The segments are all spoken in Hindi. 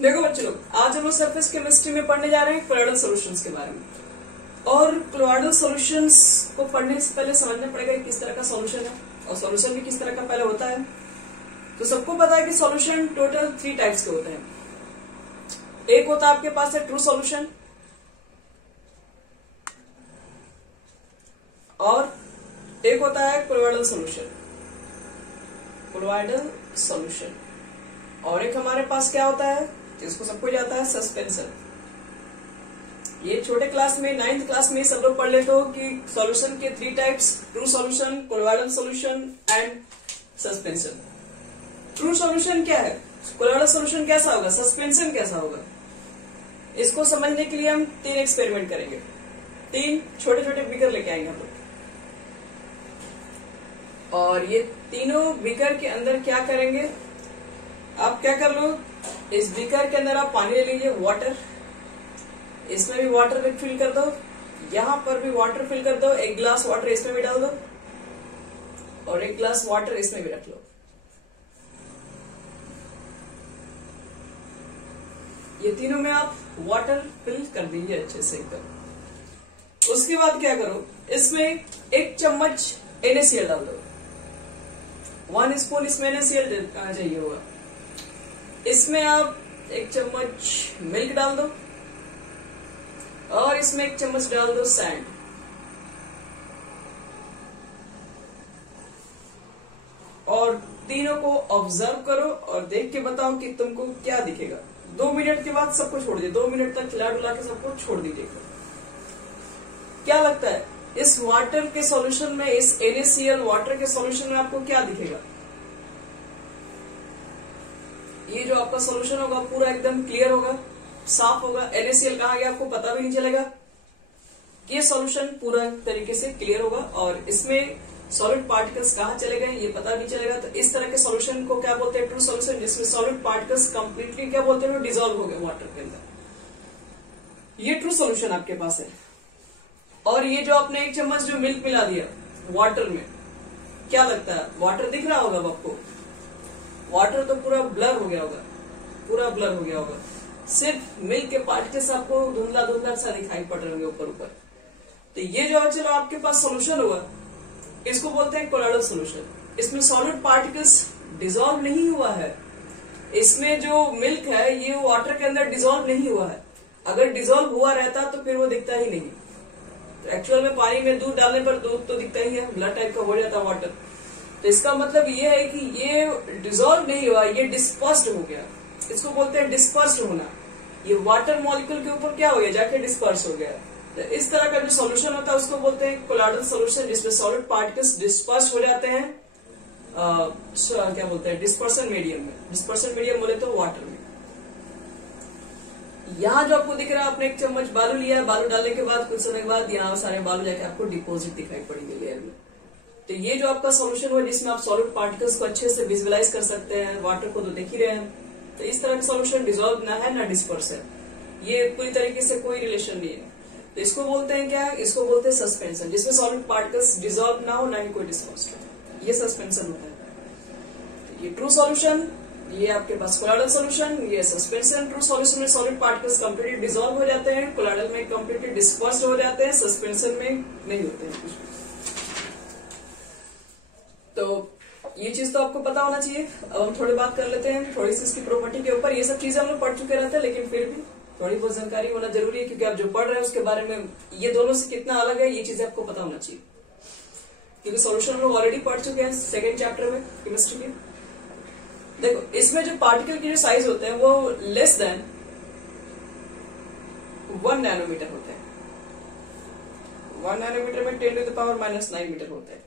देखो बच्चों लोग, आज हम लोग सरफेस केमिस्ट्री में पढ़ने जा रहे हैं कोलोइडल सॉल्यूशंस के बारे में। और कोलोइडल सॉल्यूशंस को पढ़ने से पहले समझना पड़ेगा कि किस तरह का सॉल्यूशन है और सॉल्यूशन भी किस तरह का पहले होता है। तो सबको पता है कि सॉल्यूशन टोटल 3 टाइप्स के होते हैं। एक होता है आपके पास है ट्रू सॉल्यूशन, और एक होता है कोलोइडल सॉल्यूशन, कोलोइडल सॉल्यूशन, और एक हमारे पास क्या होता है जिसको सबको जाता है सस्पेंशन। ये छोटे क्लास में 9th क्लास में सब लोग पढ़ लेते हो कि सॉल्यूशन के 3 types, true solution, colloidal solution and suspension. True solution क्या है, कोलोइडल सॉल्यूशन कैसा होगा, सस्पेंशन कैसा होगा, इसको समझने के लिए हम 3 एक्सपेरिमेंट करेंगे। 3 छोटे छोटे बीकर लेके आएंगे हम लोग, और ये तीनों बीकर के अंदर क्या करेंगे, आप क्या कर लो, इस बीकर के अंदर आप पानी ले लीजिए, वाटर, इसमें भी वाटर फिल कर दो, यहां पर भी वाटर फिल कर दो, 1 गिलास वाटर इसमें भी डाल दो और 1 गिलास वाटर इसमें भी रख लो। ये तीनों में आप वाटर फिल कर दीजिए अच्छे से एकदम। उसके बाद क्या करो, इसमें 1 चम्मच NaCl डाल दो, 1 स्पून इसमें NaCl चाहिए होगा। इसमें आप 1 चम्मच मिल्क डाल दो और इसमें 1 चम्मच डाल दो सैंड। और तीनों को ऑब्जर्व करो और देख के बताओ कि तुमको क्या दिखेगा। 2 मिनट के बाद सबको छोड़ दीजिए, 2 मिनट तक खिला डुला के सबको छोड़ दीजिएगा। क्या लगता है इस वाटर के सॉल्यूशन में, इस NaCl वाटर के सॉल्यूशन में आपको क्या दिखेगा? ये जो आपका सॉल्यूशन होगा पूरा एकदम क्लियर होगा, साफ होगा, NaCl कहाँ गया आपको पता भी नहीं चलेगा। ये सॉल्यूशन पूरा तरीके से क्लियर होगा और इसमें सॉलिड पार्टिकल्स कहाँ चले गए ये पता नहीं चलेगा। तो इस तरह के सॉल्यूशन को क्या बोलते हैं, ट्रू सॉल्यूशन, जिसमें सॉलिड पार्टिकल्स कंप्लीटली क्या बोलते हैं, डिसॉल्व हो गए वाटर के अंदर। ये ट्रू सॉल्यूशन आपके पास है। और ये जो आपने 1 चम्मच जो मिल्क मिला दिया वाटर में, क्या लगता है वाटर दिख रहा होगा आपको? वाटर तो पूरा ब्लर हो गया होगा, पूरा ब्लर हो गया होगा, सिर्फ मिल्क के पार्टिकल्स आपको धुंधला धुंधला सा दिखाई पड़ रहे होंगे ऊपर ऊपर। तो ये जो चलो आपके पास सॉल्यूशन हुआ, इसको बोलते हैं कोलोइडल सॉल्यूशन। इसमें सॉलिड पार्टिकल्स डिसॉल्व नहीं हुआ है, इसमें जो मिल्क है ये वाटर के अंदर डिसॉल्व नहीं हुआ है। अगर डिसॉल्व हुआ रहता तो फिर वो दिखता ही नहीं। तो एक्चुअल में पानी में दूध डालने पर दूध तो दिखता ही है, ब्लड टाइप का हो जाता वाटर। तो इसका मतलब ये है कि ये डिसॉल्व नहीं हुआ, ये डिस्पर्स्ड हो गया। इसको बोलते हैं डिस्पर्स्ड होना। ये वाटर मॉलिक्यूल के ऊपर क्या हो गया, जाके डिस्पर्स हो गया। तो इस तरह का जो सॉल्यूशन होता है उसको बोलते हैं कोलोइडल सॉल्यूशन, जिसमें सॉलिड पार्टिकल्स डिस्पर्स हो जाते हैं क्या बोलते हैं, डिस्पर्सन मीडियम में। डिस्पर्सन मीडियम बोले तो वाटर में। यहाँ जो आपको दिख रहा है, आपने 1 चम्मच बालू लिया, बालू डालने के बाद कुछ समय के बाद यहाँ सारे बालू जाके आपको डिपोजिट दिखाई पड़ेंगे लेयर में। तो ये जो आपका सॉल्यूशन हुआ जिसमें आप सॉलिड पार्टिकल्स को अच्छे से विजुअलाइज कर सकते हैं, वाटर को तो देख ही रहे हैं। तो इस तरह का सॉल्यूशन डिसॉल्व ना है ना डिस्पर्स है, ये पूरी तरीके से कोई रिलेशन नहीं है। तो इसको बोलते हैं क्या, इसको बोलते हैं सस्पेंशन, जिसमें सॉलिड पार्टिकल्स डिसॉल्व ना हो ना ही कोई डिस्पर्स हो, ये सस्पेंशन होता है। ये ट्रू सॉल्यूशन, ये आपके पास कोलोइडल सॉल्यूशन, ये सस्पेंशन। ट्रू सॉल्यूशन में सॉलिड पार्टिकल्स कंप्लीटली डिसॉल्व हो जाते हैं, कोलोइडल में कंप्लीटली डिस्पर्स्ड हो जाते हैं, सस्पेंशन में नहीं होते हैं कुछ। तो ये चीज तो आपको पता होना चाहिए। अब हम थोड़ी बात कर लेते हैं थोड़ी सी इसकी प्रॉपर्टी के ऊपर। ये सब चीजें हम लोग पढ़ चुके रहते हैं, लेकिन फिर भी थोड़ी बहुत जानकारी होना जरूरी है, क्योंकि आप जो पढ़ रहे हैं उसके बारे में ये दोनों से कितना अलग है ये चीजें आपको पता होना चाहिए। क्योंकि सॉल्यूशन हम लोग ऑलरेडी पढ़ चुके हैं 2nd चैप्टर में केमिस्ट्री के। देखो इसमें जो पार्टिकल के जो साइज होते हैं वो लेस देन 1 नैनोमीटर होते हैं। 1 नैनोमीटर में 10⁻⁻⁹ मीटर होते हैं।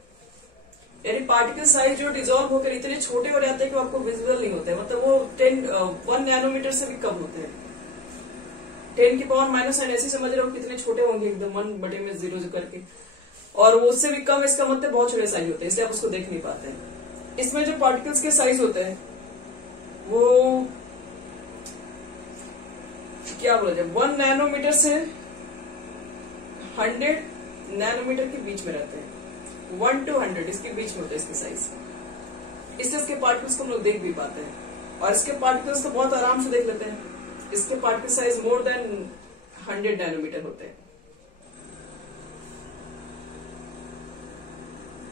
यानी पार्टिकल साइज जो डिसॉल्व होकर इतने छोटे हो जाते हैं कि आपको विजिबल नहीं होते, मतलब वो 1 नैनोमीटर से भी कम होते हैं। 10⁻⁻⁹ ऐसे समझ रहे हो कितने छोटे होंगे एकदम 1/0 करके, और वो उससे भी कम, इसका मतलब बहुत छोटे साइज होते हैं, इसलिए आप उसको देख नहीं पाते हैं। इसमें जो पार्टिकल्स के साइज होते हैं वो क्या बोला जाए, 1 नैनोमीटर से 100 नैनोमीटर के बीच में रहते हैं। 1 to 100 इसके बीच में होता है इसके साइज। इससे इसके पार्टिकल्स को हम लोग देख भी पाते हैं, और इसके पार्टिकल्स तो बहुत आराम से देख लेते हैं। इसके particle size more than 100 nanometre होते हैं।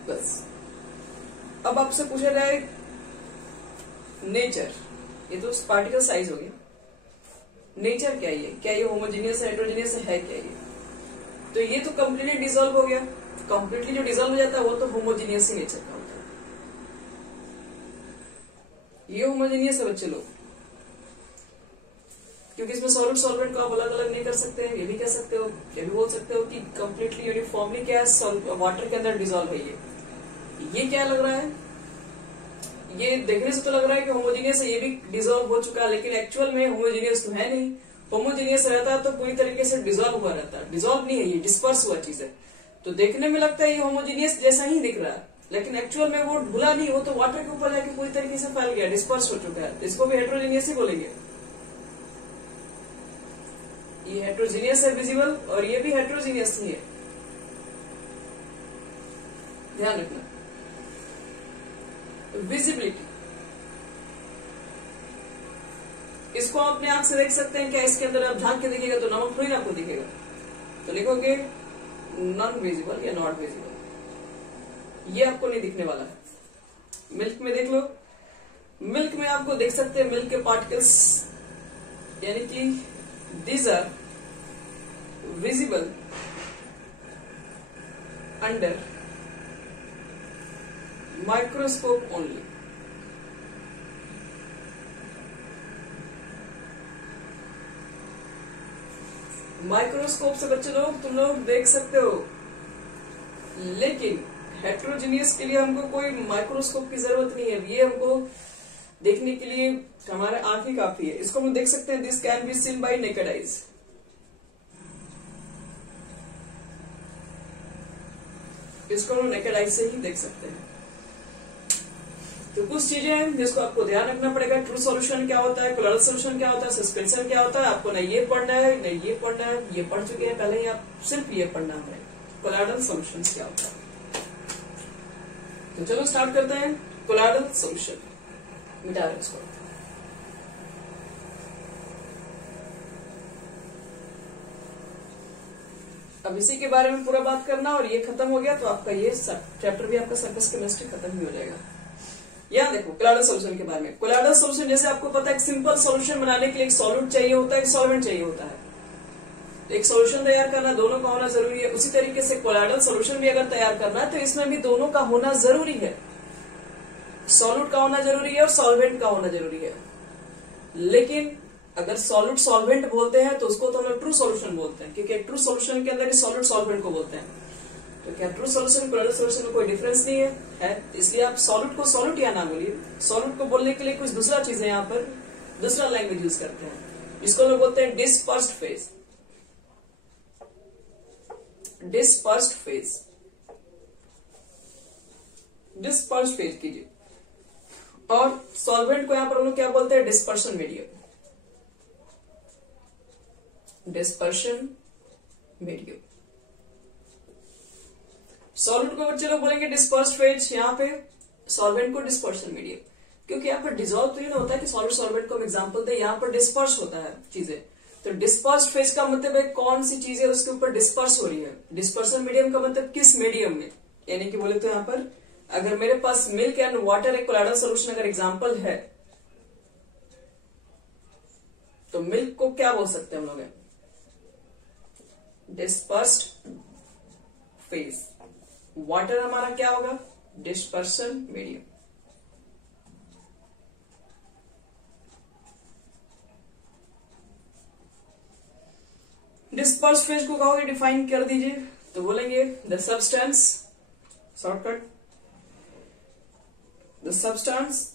बस अब आपसे पूछा जाए नेचर, ये तो पार्टिकल साइज हो गया। नेचर क्या है, क्या ये होमोजीनियस है, हेटेरोजीनियस है, क्या ये? तो ये तो कंप्लीटली डिसॉल्व हो गया। कंप्लीटली जो डिसॉल्व हो जाता है वो तो होमोजीनियस ही नेचर का होता है। ये होमोजीनियस है बच्चे लोग, क्योंकि इसमें सॉलिड सॉल्वेंट को आप अलग अलग नहीं कर सकते हैं। ये भी कह सकते हो, ये भी बोल सकते हो कि कंप्लीटली यूनिफॉर्मली क्या है, वाटर के अंदर डिसॉल्व है। ये क्या लग रहा है, ये देखने से तो लग रहा है कि होमोजीनियस है, ये भी डिसॉल्व हो चुका है, लेकिन एक्चुअल में होमोजीनियस तो है नहीं। होमोजीनियस रहता है तो पूरी तरीके से डिसॉल्व हुआ रहता है, डिसॉल्व नहीं है, ये डिस्पर्स हुआ चीज है। तो देखने में लगता है ये होमोजीनियस जैसा ही दिख रहा है, लेकिन एक्चुअल में वो भुला नहीं, वो तो वाटर के ऊपर जाके पूरी तरीके से फैल गया, डिस्पर्स हो चुका है। तो इसको भी हेटेरोजीनियस ही बोलेंगे। ये हेटेरोजीनियस है विजिबल, और ये भी हेटेरोजीनियस ही है, ध्यान रखना। विजिबिलिटी, इसको अपने आंख से देख सकते हैं क्या? इसके अंदर आप झांक के देखिएगा तो नमक थोड़ी ना आपको दिखेगा, तो लिखोगे नॉन विजिबल या नॉट विजिबल, ये आपको नहीं दिखने वाला है। मिल्क में देख लो, मिल्क में आपको देख सकते हैं मिल्क के पार्टिकल्स, यानी कि these are visible under microscope only. Microscope से बच्चे लोग तुम लोग देख सकते हो, लेकिन हेटेरोजीनियस के लिए हमको कोई माइक्रोस्कोप की जरूरत नहीं है। ये हमको देखने के लिए हमारा आंख ही काफी है। इसको हम देख सकते हैं, this can be seen bye naked eyes. इसको हम नेकेड आइज से ही देख सकते हैं। तो कुछ चीजें हैं जिसको आपको ध्यान रखना पड़ेगा। ट्रू सॉल्यूशन क्या होता है, कोलॉइडल सॉल्यूशन क्या होता है, सस्पेंशन क्या होता है। आपको ना ये पढ़ना है ना ये पढ़ना है, ये पढ़ चुके हैं पहले ही, आप सिर्फ ये पढ़ना है कोलॉइडल सॉल्यूशन क्या होता है। तो चलो स्टार्ट करते हैं। कोलॉइडल सॉल्यूशन, मिटा रहे इसको। अब इसी के बारे में पूरा बात करना, और ये खत्म हो गया तो आपका ये चैप्टर भी आपका सरफेस केमिस्ट्री खत्म ही हो जाएगा। यहाँ देखो कोलॉइडल सॉल्यूशन के बारे में। कोलॉइडल सॉल्यूशन जैसे आपको पता है, एक सिंपल सॉल्यूशन बनाने के लिए एक सॉल्यूट चाहिए होता है, एक सॉल्वेंट चाहिए होता है। तो एक सॉल्यूशन तैयार करना दोनों का होना जरूरी है। उसी तरीके से कोलॉइडल सॉल्यूशन भी अगर तैयार करना है तो इसमें भी दोनों का होना जरूरी है। सॉल्यूट का होना जरूरी है और सॉल्वेंट का होना जरूरी है। लेकिन अगर सॉल्यूट सॉल्वेंट बोलते हैं तो उसको तो हम लोग ट्रू सॉल्यूशन बोलते हैं, क्योंकि ट्रू सॉल्यूशन के अंदर ही सॉल्यूट सॉल्वेंट को बोलते हैं। तो क्या ट्रू सॉल्यूशन कोलॉइडल सॉल्यूशन में कोई डिफरेंस नहीं है? इसलिए आप सॉल्यूट को सॉल्यूट या ना बोलिए। सॉल्यूट को बोलने के लिए कुछ दूसरा चीज है, यहाँ पर दूसरा लैंग्वेज यूज करते हैं, जिसको लोग बोलते हैं dispersed phase. Dispersed phase, dispersed phase कीजिए। और सॉल्वेंट को यहां पर हम लोग क्या बोलते हैं? Dispersion medium. Dispersion medium. Solvent को बच्चे लोग बोलेंगे डिस्पर्स्ड फेज, यहाँ पे सॉल्वेंट को डिस्पर्शन मीडियम, क्योंकि यहाँ पर डिसॉल्व तो नहीं होता है कि सॉल्वेंट सॉल्वेंट को हम एग्जांपल दे, यहाँ पर डिस्पर्स होता है चीजें। तो डिस्पर्स्ड फेज का मतलब है कौन सी चीजें उसके ऊपर डिस्पर्स हो रही है। डिस्पर्शन मीडियम का मतलब किस मीडियम में, यानी कि बोले तो यहाँ पर अगर मेरे पास मिल्क एंड वाटर एक कोलॉइडल सॉल्यूशन अगर एग्जांपल है, तो मिल्क को क्या बोल सकते हैं हम लोग? Dispersed phase. वाटर हमारा क्या होगा? Dispersion medium. डिस्पर्स फेज को कहोगे डिफाइन कर दीजिए, तो बोलेंगे the substance, shortcut, the substance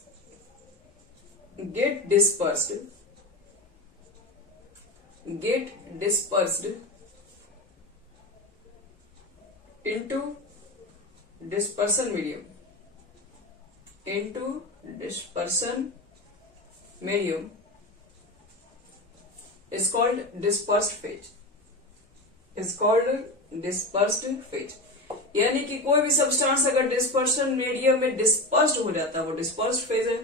get dispersed into dispersion medium is called dispersed phase, यानी कि कोई भी सब्सटेंस अगर डिस्पर्शन मीडियम में डिस्पर्स्ड हो जाता है वो डिस्पर्स्ड फेज है।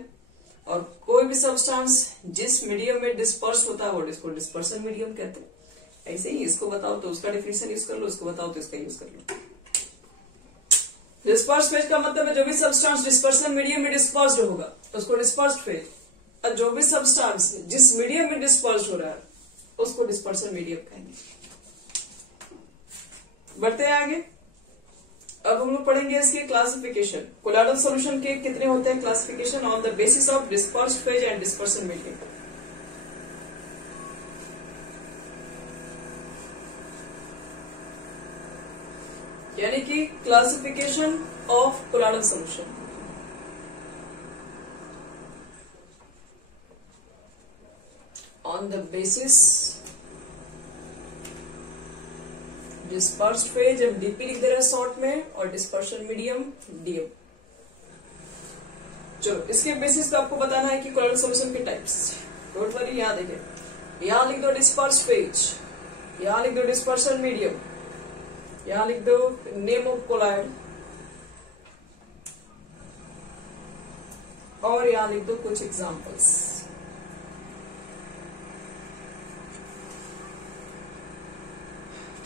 और कोई भी सब्सटेंस जिस मीडियम में डिस्पर्स होता है वो इसको डिस्पर्सन मीडियम कहते हैं। ऐसे ही इसको बताओ तो उसका डेफिनेशन यूज कर लो, इसको बताओ तो इसका यूज कर लो। डिस्पर्स फेज का मतलब है जो भी सब्सटेंस डिस्पर्सन मीडियम में डिस्पर्स्ड होगा उसको डिस्पर्स्ड फेज, और जो भी सब्सटेंस जिस मीडियम में डिस्पर्स्ड हो रहा है उसको डिस्पर्सन मीडियम कहेंगे। बढ़ते हैं आगे। अब हम लोग पढ़ेंगे इसके क्लासिफिकेशन। कोलॉइडल सॉल्यूशन के कितने होते हैं classification on the basis of dispersed phase and dispersion medium. यानी कि classification of colloidal solution. On the basis dispersed phase, अब डीपी लिख दे रहे हैं शॉर्ट में, और डिस्पर्शन मीडियम डीएम। चलो इसके बेसिस पे आपको बताना है कि कोलॉइडल सॉल्यूशन के टाइप्स। डोंट वरी, यहां देखिए, यहां लिख दो डिस्पर्स्ड फेज, यहां लिख दो डिस्पर्शन मीडियम, यहां लिख दो नेम ऑफ कोलॉइड, और यहां लिख दो कुछ एग्जांपल्स।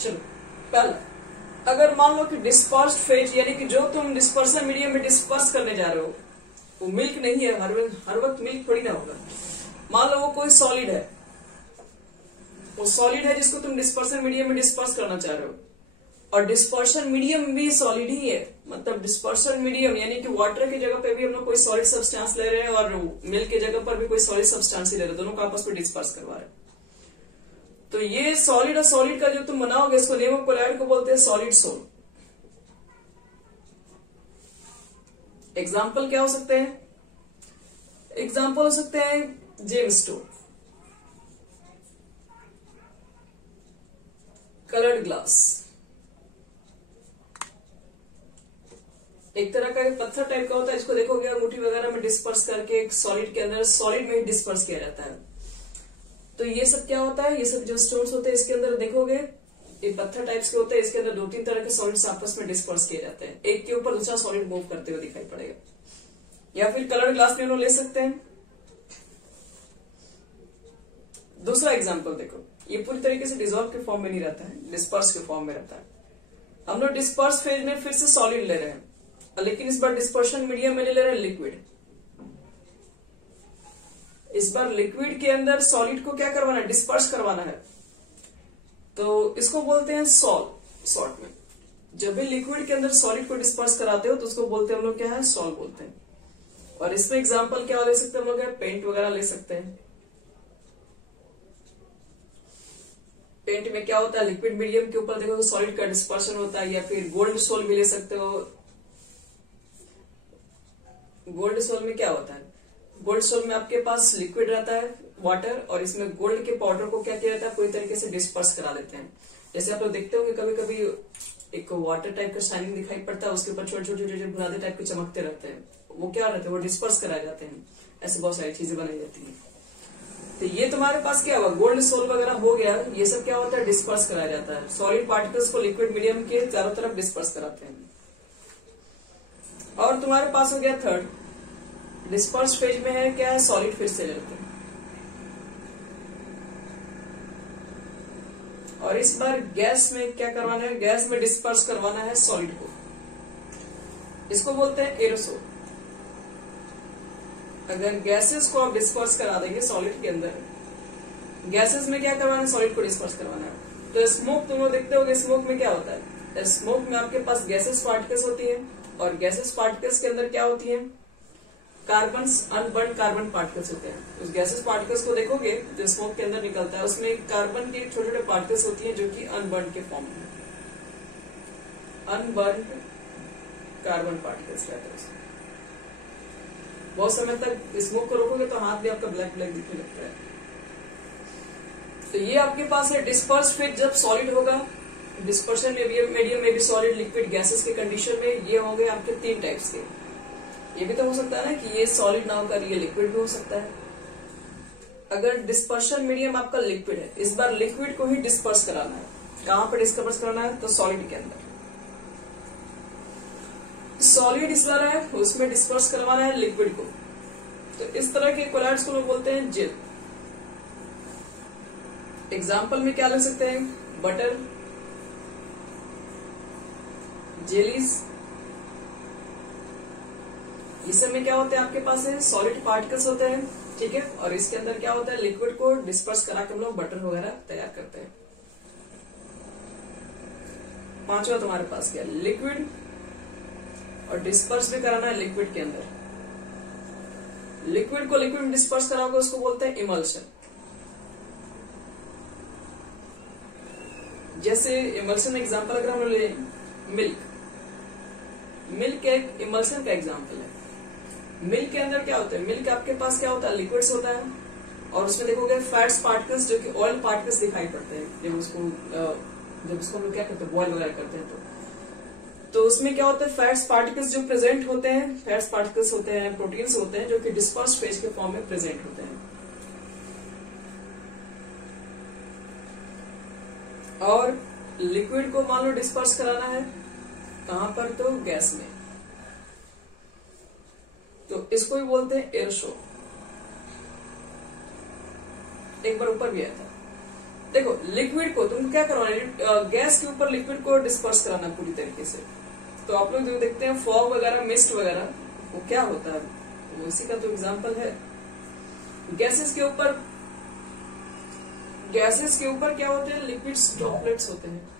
चलो पहला, अगर मान लो कि डिस्पर्स्ड फेज यानी कि जो तुम डिस्पर्सन मीडियम में डिस्पर्स करने जा रहे हो वो मिल्क नहीं है, हर वक्त मिल्क थोड़ी ना होगा। मान लो वो कोई सॉलिड है, वो सॉलिड है जिसको तुम डिस्पर्सन मीडियम में डिस्पर्स करना चाह रहे हो, और डिस्पर्शन मीडियम भी सॉलिड ही है। मतलब डिस्पर्शन मीडियम यानी कि वाटर की जगह पे भी हम लोग कोई सॉलिड सब्सटेंस ले रहे हैं और मिल्क की जगह पर भी कोई सॉलिड सब्सटेंस ही ले रहे हैं, दोनों को आपस में डिस्पर्स करवा रहे हैं। तो ये सॉलिड और सॉलिड का जो तुम बनाओगे इसको नेम ऑफ कोलॉइड को बोलते हैं सॉलिड सोल। एग्जाम्पल क्या हो सकते हैं? एग्जाम्पल हो सकते हैं जेमस्टोन, कलर्ड ग्लास, एक तरह का पत्थर टाइप का होता है, इसको देखोगे अंगूठी वगैरह में डिस्पर्स करके एक सॉलिड के अंदर सॉलिड में ही डिस्पर्स किया जाता है। तो ये सब क्या होता है, ये सब जो स्टोन्स होते हैं इसके अंदर देखोगे ये पत्थर टाइप्स के होते हैं, इसके अंदर 2-3 तरह के सॉलिड्स आपस में डिस्पर्स किए जाते हैं, एक के ऊपर दूसरा सॉलिड मूव करते हुए दिखाई पड़ेगा। या फिर कलर्ड ग्लास में ले सकते हैं। दूसरा एग्जांपल देखो, ये पूरी तरीके से डिसॉल्व के फॉर्म में नहीं रहता है, डिस्पर्स के फॉर्म में रहता है। हम लोग डिस्पर्स फेज में फिर से सॉलिड ले रहे हैं, लेकिन इस बार डिस्पर्शन मीडियम में ले रहे हैं लिक्विड। इस बार लिक्विड के अंदर सॉलिड को क्या करवाना है, डिस्पर्स करवाना है, तो इसको बोलते हैं सॉल। शॉर्ट में जब भी लिक्विड के अंदर सॉलिड को डिस्पर्स कराते हो तो उसको बोलते हैं हम लोग क्या है, सॉल बोलते हैं। और इसमें एग्जांपल क्या ले सकते हैं हम लोग, पेंट वगैरह ले सकते हैं। पेंट में क्या होता है, लिक्विड मीडियम के ऊपर देखो तो सॉलिड का डिस्पर्शन होता है। या फिर गोल्ड सोल भी ले सकते हो। गोल्ड सोल में क्या होता है, गोल्ड सोल में आपके पास लिक्विड रहता है वाटर, और इसमें गोल्ड के पाउडर को क्या किया जाता है, पूरी तरीके से डिस्पर्स करा देते हैं। जैसे आप लोग देखते होंगे कभी कभी एक वाटर टाइप का शाइनिंग दिखाई पड़ता है, उसके ऊपर छोटे छोटे बुरादे टाइप के चमकते रहते हैं, वो क्या रहते हैं, वो डिस्पर्स कराए जाते हैं। ऐसे बहुत सारी चीजें बनाई जाती है। तो ये तुम्हारे पास क्या हुआ, गोल्ड सोल वगैरह हो गया, ये सब क्या होता है, डिस्पर्स कराया जाता है। सॉलिड पार्टिकल्स को लिक्विड मीडियम के चारों तरफ डिस्पर्स कराते हैं। और तुम्हारे पास हो गया थर्ड, डिस्पर्स फेज में है क्या है, सॉलिड फिर से लेते हैं। और इस बार गैस में क्या करवाना है, गैस में डिस्पर्स करवाना है सॉलिड को, इसको बोलते हैं एरोसोल। अगर गैसेस को आप डिस्पर्स करा देंगे सॉलिड के अंदर, गैसेस में क्या करवाना है, सॉलिड को डिस्पर्स करवाना है। तो स्मोक तुम लोग देखते होगे, स्मोक में क्या होता है, स्मोक में आपके पास गैसेस पार्टिकल्स होती है, और गैसेस पार्टिकल्स के अंदर क्या होती है, कार्बन, अनबर्न कार्बन पार्टिकल्स होते हैं। उस गैसेस पार्टिकल्स को देखोगे जो स्मोक के अंदर निकलता है, उसमें कार्बन के छोटे छोटे पार्टिकल्स होती हैं जो कि अनबर्न के फॉर्म में, अनबर्न कार्बन पार्टिकल्स रहते हैं। बहुत समय तक स्मोक को रोकोगे तो हाथ भी आपका ब्लैक ब्लैक दिखने लगता है। तो ये आपके पास है डिस्पर्स फेज जब सॉलिड होगा, डिस्पर्शन मीडियम में भी सॉलिड, लिक्विड, गैसेस के कंडीशन में। ये होंगे आपके 3 टाइप्स के। ये भी तो हो सकता है ना कि ये सॉलिड ना होकर ये लिक्विड भी हो सकता है। अगर डिस्पर्शन मीडियम आपका लिक्विड है, इस बार लिक्विड को ही डिस्पर्स कराना है। कहां पर डिस्पर्स कराना है, तो सॉलिड के अंदर। सॉलिड इस बार है, उसमें डिस्पर्स करवाना है लिक्विड को। तो इस तरह के कोलॉइड्स को लोग बोलते हैं जेल। एग्जाम्पल में क्या लिख सकते हैं, बटर, जेलीज, ये सब में क्या होते हैं आपके पास है सॉलिड पार्टिकल्स होते हैं, ठीक है। और इसके अंदर क्या होता है, लिक्विड को डिस्पर्स करा के हम लोग बटर वगैरह तैयार करते हैं। पांचवा तुम्हारे पास क्या, लिक्विड, और डिस्पर्स भी कराना है लिक्विड के अंदर। लिक्विड को लिक्विड में डिस्पर्स कराओगे उसको बोलते हैं इमल्शन। जैसे इमल्शन एग्जांपल अगर हम लोग ले, मिल्क, मिल्क एक इमल्शन का एग्जांपल है। मिल्क के अंदर क्या होता है, मिल्क आपके पास क्या होता है, लिक्विड्स होता है, और उसमें देखोगे फैट्स पार्टिकल्स जो कि ऑयल पार्टिकल्स दिखाई पड़ते हैं जब उसको हम लोग क्या करते हैं, बॉयल वगैरह करते हैं तो उसमें क्या होता है, फैट्स पार्टिकल्स जो प्रेजेंट होते हैं, फैट्स पार्टिकल्स होते हैं, प्रोटीन्स होते हैं जो कि डिस्पर्स फेज के फॉर्म में प्रेजेंट होते हैं। और लिक्विड को मान लो डिस्पर्स कराना है कहां पर, तो गैस में, तो इसको भी बोलते हैं एयर शो। एक बार ऊपर भी आया था। देखो लिक्विड को तुम क्या करवाना, गैस के ऊपर लिक्विड को डिस्पर्स कराना पूरी तरीके से। तो आप लोग जो देखते हैं फॉग वगैरह, मिस्ट वगैरह, वो क्या होता है, वो इसी का तो एग्जांपल है। गैसेस के ऊपर क्या होते हैं, लिक्विड्स ड्रॉपलेट्स होते हैं।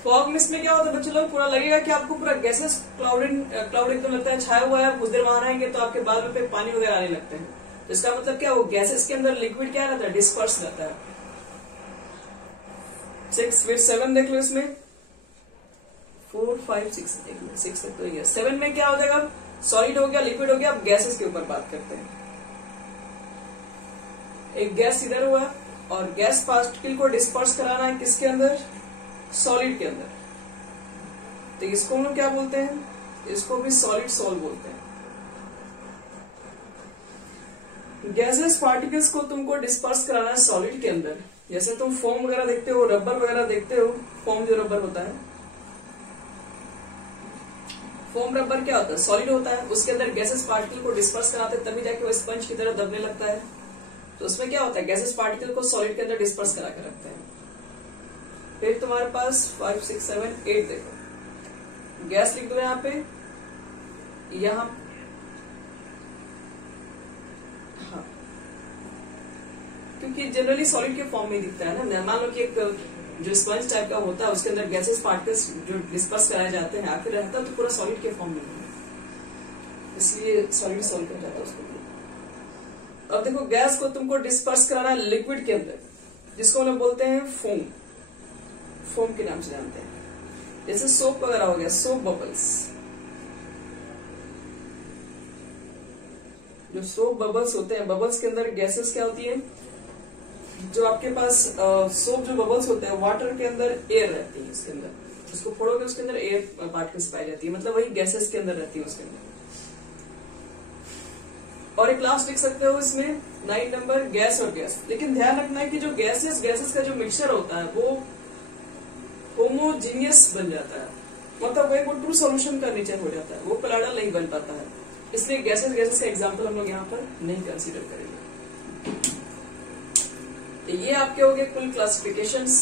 फॉग मिस्ट में क्या होता है बच्चे लोग, पूरा लगेगा कि आपको पूरा गैसेस क्लाउड एकदम लगता है छाया हुआ है। कुछ देर वहां रहेंगे तो आपके बाल पे पानी वगैरह आने लगते हैं। तो इसका मतलब क्या, वो गैसेस के अंदर लिक्विड क्या रहता है, डिस्पर्स रहता है। 6 फिर 7 देख लो, इसमें 4 5 6 देख लो, 6 तक तो ये 7 में क्या हो जाएगा, सॉलिड हो गया, लिक्विड हो गया। अब गैसेस के ऊपर बात करते हैं। एक गैस इधर हुआ और गैस पार्टिकल को डिस्पर्स कराना है किसके अंदर, सॉलिड के अंदर। तो इसको हम लोग क्या बोलते हैं, इसको भी सॉलिड सॉल बोलते हैं। गैसेस पार्टिकल्स को तुमको डिस्पर्स कराना है सॉलिड के अंदर। जैसे तुम फोम वगैरह देखते हो, रबर वगैरह देखते हो, फोम जो रबर होता है, फोम रबर क्या होता है, सॉलिड होता है। उसके अंदर गैसेस पार्टिकल को डिस्पर्स कराते हैं तभी जाके वो स्पंज की तरह दबने लगता है। तो उसमें क्या होता है, गैसेस पार्टिकल को सॉलिड के अंदर डिस्पर्स करा कर रखते हैं। फिर तुम्हारे पास 5 6 7 8 देखो, गैस लिख दो यहाँ पे, यहाँ हाँ, क्योंकि जनरली सॉलिड के फॉर्म में दिखता है ना। मान लो कि एक जो स्पंज टाइप का होता है उसके अंदर गैसेस पार्टिकल्स जो डिस्पर्स कराए जाते हैं आखिर रहता है तो पूरा सॉलिड के फॉर्म में है, इसलिए सॉलिड सॉल्व कर जाता है उसको। अब देखो गैस को तुमको डिस्पर्स कराना है लिक्विड के अंदर, जिसको हम लोग बोलते हैं फोम, फोम के नाम से जानते हैं। जैसे सोप वगैरह हो गया, सोप बबल्स, जो सोप बबल्स होते हैं, बबल्स के अंदर गैसेस क्या होती है, जो आपके पास सोप जो बबल्स होते हैं वाटर के अंदर एयर रहती है, उसके अंदर उसको फोड़ोगे उसके अंदर एयर पार्टिकल्स पाई जाती है, मतलब वही गैसेस के अंदर रहती है उसके अंदर। और एक लास्ट लिख सकते हो इसमें 9 नंबर, गैस और गैस। लेकिन ध्यान रखना है कि जो गैसेस का जो मिक्सचर होता है वो होमोजीनियस बन जाता है, मतलब वो ट्रू सॉल्यूशन का नेचर हो जाता है, वो कोलाइडल नहीं बन पाता है। इसलिए गैसेस का एग्जांपल हम लोग यहाँ पर नहीं कंसीडर करेंगे। तो ये आपके हो गए कुल classifications.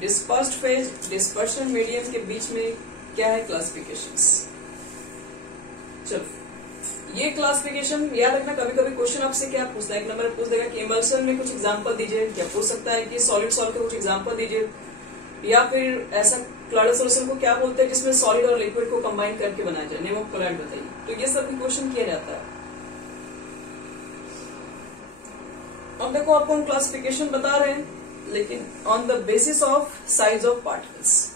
Dispersed phase, dispersion medium के बीच में क्या है क्लासिफिकेशंस। चलो ये क्लासिफिकेशन याद रखना। कभी कभी क्वेश्चन आपसे क्या पूछता है, एक नंबर पूछ देगा कि इमल्शन में कुछ एग्जांपल दीजिए, क्या पूछ सकता है कि सॉलिड सॉल्व के कुछ एग्जांपल दीजिए, या फिर ऐसा क्लाउड सॉल्यूशन को क्या बोलते हैं जिसमें सॉलिड और लिक्विड को कंबाइन करके बनाया जाए, नेम ऑफ कोलाइड बताइए। तो ये सब भी क्वेश्चन किया जाता है। अब देखो आपको हम क्लासिफिकेशन बता रहे हैं, लेकिन on the basis of size of particles.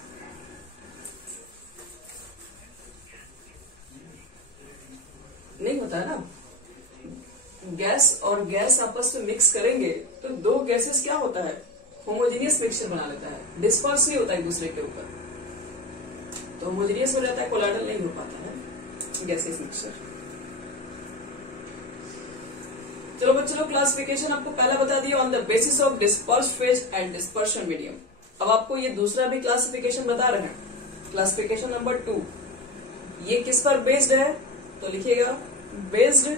नहीं होता है ना, गैस और गैस आपस में मिक्स करेंगे तो दो गैसेस क्या होता है, होमोजीनियस मिक्सचर बना लेता है, डिस्पर्स नहीं होता एक दूसरे के ऊपर, तो होमोजीनियस हो जाता है, कोलाइडल नहीं हो पाता है गैसियस मिक्सचर। चलो बच्चों, क्लासिफिकेशन आपको पहला बता दिया on the basis of dispersed phase and dispersion medium. अब आपको ये दूसरा भी क्लासिफिकेशन बता रहे हैं, क्लासिफिकेशन नंबर 2। ये किस पर बेस्ड है, तो लिखिएगा based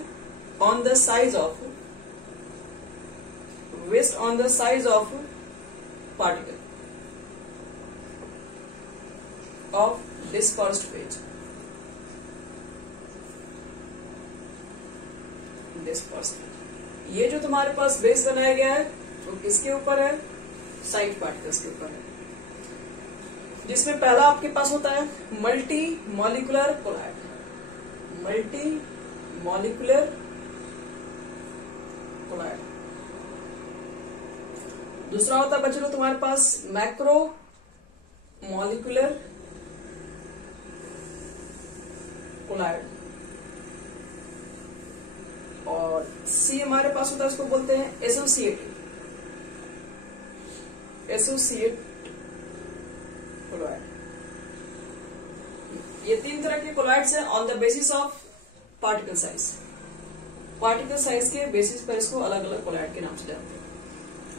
on the size of particle of dispersed phase. ये जो तुम्हारे पास बेस बनाया गया है वो किसके ऊपर है, साइड पार्टिकल्स के ऊपर है, जिसमें पहला आपके पास होता है multi molecular colloid. Multi molecular colloid. दूसरा होता है बच्चों तुम्हारे पास मैक्रो मॉलिकुलर कोलाइड। और सी हमारे पास होता है, उसको बोलते हैं एसोसिएट कोलाइड। ये 3 तरह के कोलाइड्स हैं on the basis of particle size. Particle size के बेसिस पर इसको अलग अलग कोलाइड के नाम से जानते हैं।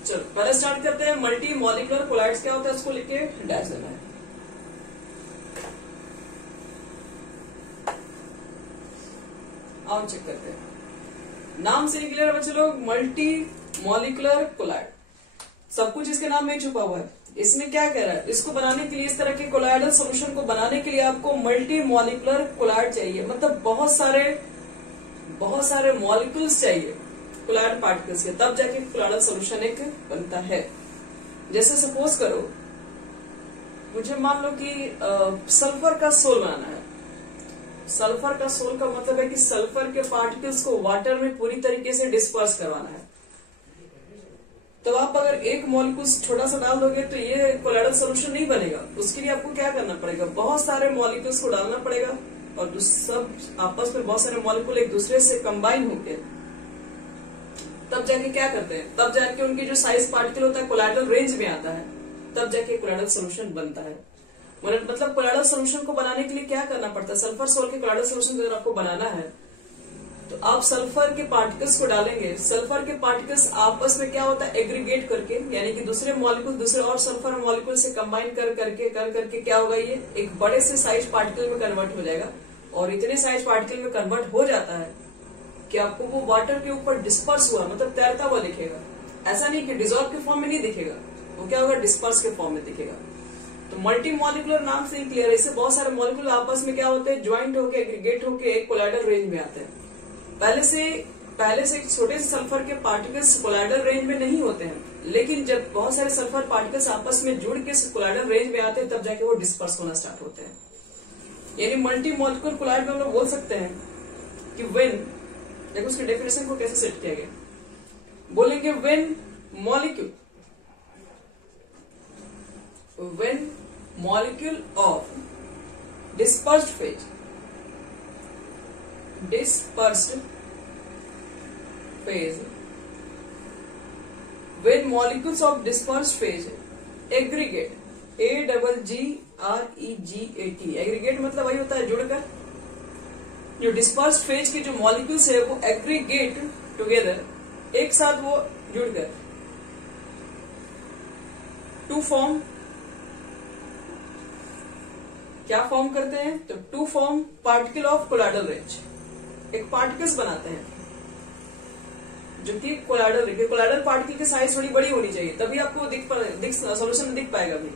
चलो पहले स्टार्ट करते हैं, मल्टी मॉलिकुलर कोलाइड्स क्या होता है उसको लिख के डैश देना है। आओ चेक करते हैं, नाम से क्लियर है बच्चे लोग, मल्टी मॉलिकुलर कोलाइड। सब कुछ इसके नाम में छुपा हुआ है। इसमें क्या कह रहा है, इसको बनाने के लिए, इस तरह के कोलाइडल सॉल्यूशन को बनाने के लिए आपको मल्टी मॉलिकुलर कोलाइड चाहिए, मतलब बहुत सारे मॉलिक्यूल्स चाहिए कोलाइड पार्टिकल्स के, तब जाके कोलाइडल सॉल्यूशन एक बनता है। जैसे सपोज करो मुझे मान लो कि सल्फर का सोल बनाना है। सल्फर का सोल का मतलब है कि सल्फर के पार्टिकल्स को वाटर में पूरी तरीके से डिस्पर्स करवाना है। तो आप अगर एक मॉलिक्यूल छोटा सा डाल दोगे तो ये कोलाइडल सॉल्यूशन नहीं बनेगा। उसके लिए आपको क्या करना पड़ेगा, बहुत सारे मॉलिक्यूल्स को डालना पड़ेगा और सब आपस में बहुत सारे मॉलिक्यूल एक दूसरे से कंबाइन होके तब जाके क्या करते हैं, तब जाके उनकी जो साइज पार्टिकल होता है कोलाइडल रेंज में आता है, तब जाके कोलाइडल सॉल्यूशन बनता है। मतलब कोलाइडल सॉल्यूशन को बनाने के लिए क्या करना पड़ता है, सल्फर सोल के कोलाइडल सॉल्यूशन अगर आपको बनाना है तो आप सल्फर के पार्टिकल्स को डालेंगे। सल्फर के पार्टिकल्स आपस में क्या होता है, एग्रीगेट करके, यानी कि दूसरे मॉलिक्यूल दूसरे और सल्फर मॉलिक्यूल से कंबाइन कर करके क्या होगा, ये एक बड़े से साइज पार्टिकल में कन्वर्ट हो जाएगा। और इतने साइज पार्टिकल में कन्वर्ट हो जाता है कि आपको वो वाटर के ऊपर डिस्पर्स हुआ, मतलब तैरता हुआ दिखेगा। ऐसा नहीं कि डिजॉल्व के फॉर्म में नहीं दिखेगा, वो क्या होगा, डिस्पर्स के फॉर्म में दिखेगा। तो मल्टी मॉलिकुलर नाम से ही क्लियर है, इससे बहुत सारे मॉलिक्यूल आपस में क्या होते हैं, ज्वाइंट होके एग्रीगेट होके एक कोलाइडल रेंज में आते हैं। पहले से छोटे से सल्फर के पार्टिकल्स कोलाइडल रेंज में नहीं होते हैं, लेकिन जब बहुत सारे सल्फर पार्टिकल्स आपस में जुड़ के कोलाइडल रेंज में आते हैं तब जाके वो डिस्पर्स होना स्टार्ट होते हैं। यानी मल्टी मॉलिकुलर कोलाइड में हम लोग बोल सकते हैं कि व्हेन, देखो उसके डेफिनेशन को कैसे सेट किया गया, बोलेंगे when molecule of dispersed phase when molecules of dispersed phase aggregate, AGGREGAT, aggregate मतलब वही होता है जुड़कर। जो डिस्पर्स्ड फेज के जो मॉलिक्यूल्स है वो एग्रीगेट टुगेदर, एक साथ वो जुड़कर टू फॉर्म, क्या फॉर्म करते हैं, तो to form particle of colloidal range. एक पार्टिकल्स बनाते हैं जो कि कोलाइडल पार्टिकल की साइज थोड़ी बड़ी होनी चाहिए, तभी आपको सॉल्यूशन दिख पाएगा भी।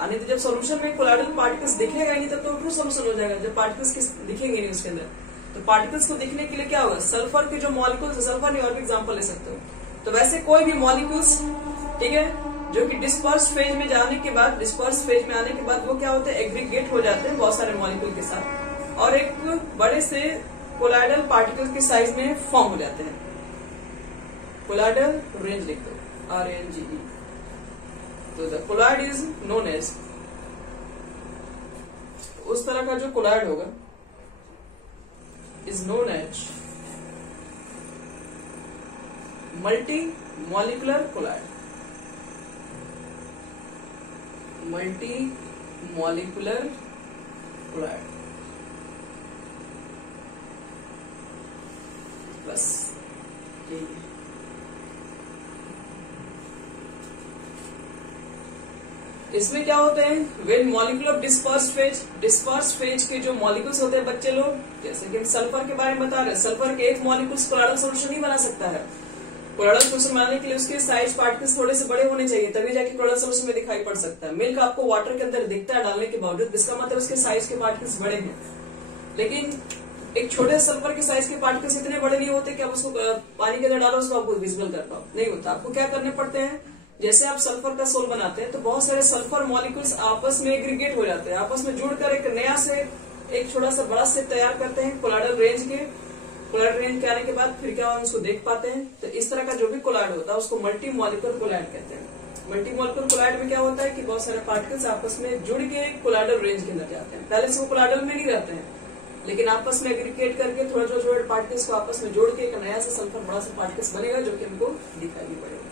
नहीं तो जब सॉल्यूशन में कोलाइडल पार्टिकल्स दिखेगा ही नहीं तब तो ट्रू सॉल्यूशन हो जाएगा, जब पार्टिकल्स दिखेंगे नहीं उसके अंदर। तो पार्टिकल्स को दिखने के लिए क्या होगा, सल्फर के जो मॉलिक्यूल्स, सल्फर नहीं और भी एग्जाम्पल ले सकते हो, तो वैसे कोई भी मॉलिक्यूल्स, ठीक है, जो कि डिस्पर्स फेज में आने के बाद वो क्या होते हैं, एग्रीगेट हो जाते हैं बहुत सारे मॉलिक्यूल के साथ और एक बड़े से कोलाइडल पार्टिकल के साइज में फॉर्म हो जाते हैं। कोलाइडल रेंज लिख दो, RNGE। तो the colloid is known as, उस तरह का जो कोलाइड होगा is known as multi molecular colloid. Multi molecular colloid. बस यही है। इसमें क्या होते हैं, when molecule of disperse phase के जो मॉलिक्यूल्स होते हैं बच्चे लोग, जैसे कि सल्फर के बारे में बता रहे हैं, सल्फर के एक मॉलिक्यूल्स कोलॉइडल सॉल्यूशन नहीं बना सकता है। कोलॉइडल सॉल्यूशन बनाने के लिए उसके साइज पार्टिकल्स थोड़े से बड़े होने चाहिए, तभी जाके कोलॉइडल सॉल्यूशन में दिखाई पड़ सकता है। मिल्क आपको वाटर के अंदर दिखता है डालने के बावजूद, इसका मतलब उसके साइज के पार्टिकल्स बड़े हैं। लेकिन एक छोटे सल्फर के साइज के पार्टिकल्स इतने बड़े नहीं होते कि आप उसको पानी के अंदर डालो उसको आपको विजिबल कर पाओ, नहीं होता। आपको क्या करने पड़ते हैं, जैसे आप सल्फर का सोल बनाते हैं तो बहुत सारे सल्फर मॉलिक्यूल्स आपस में एग्रीगेट हो जाते हैं, आपस में जुड़कर एक नया से एक छोटा सा बड़ा सेट तैयार करते हैं कोलॉइडल रेंज के। कोलॉइडल रेंज के आने के बाद फिर क्या हम उसको देख पाते हैं, तो इस तरह का जो भी कोलॉइड होता है उसको मल्टी मॉलिक्यूलर कोलॉइड कहते हैं। मल्टी मॉलिक्यूलर कोलॉइड में क्या होता है कि बहुत सारे पार्टिकल्स आपस में जुड़ के कोलॉइडल रेंज के अंदर जाते हैं। पहले से वो कोलॉइडल में नहीं रहते हैं, लेकिन आपस में एग्रीगेट करके थोड़ा छोटे पार्टिकल्स को आपस में जोड़ के एक नया सा सल्फर बड़ा सा पार्टिकल्स बनेगा जो कि हमको दिखाई भी पड़ेगा।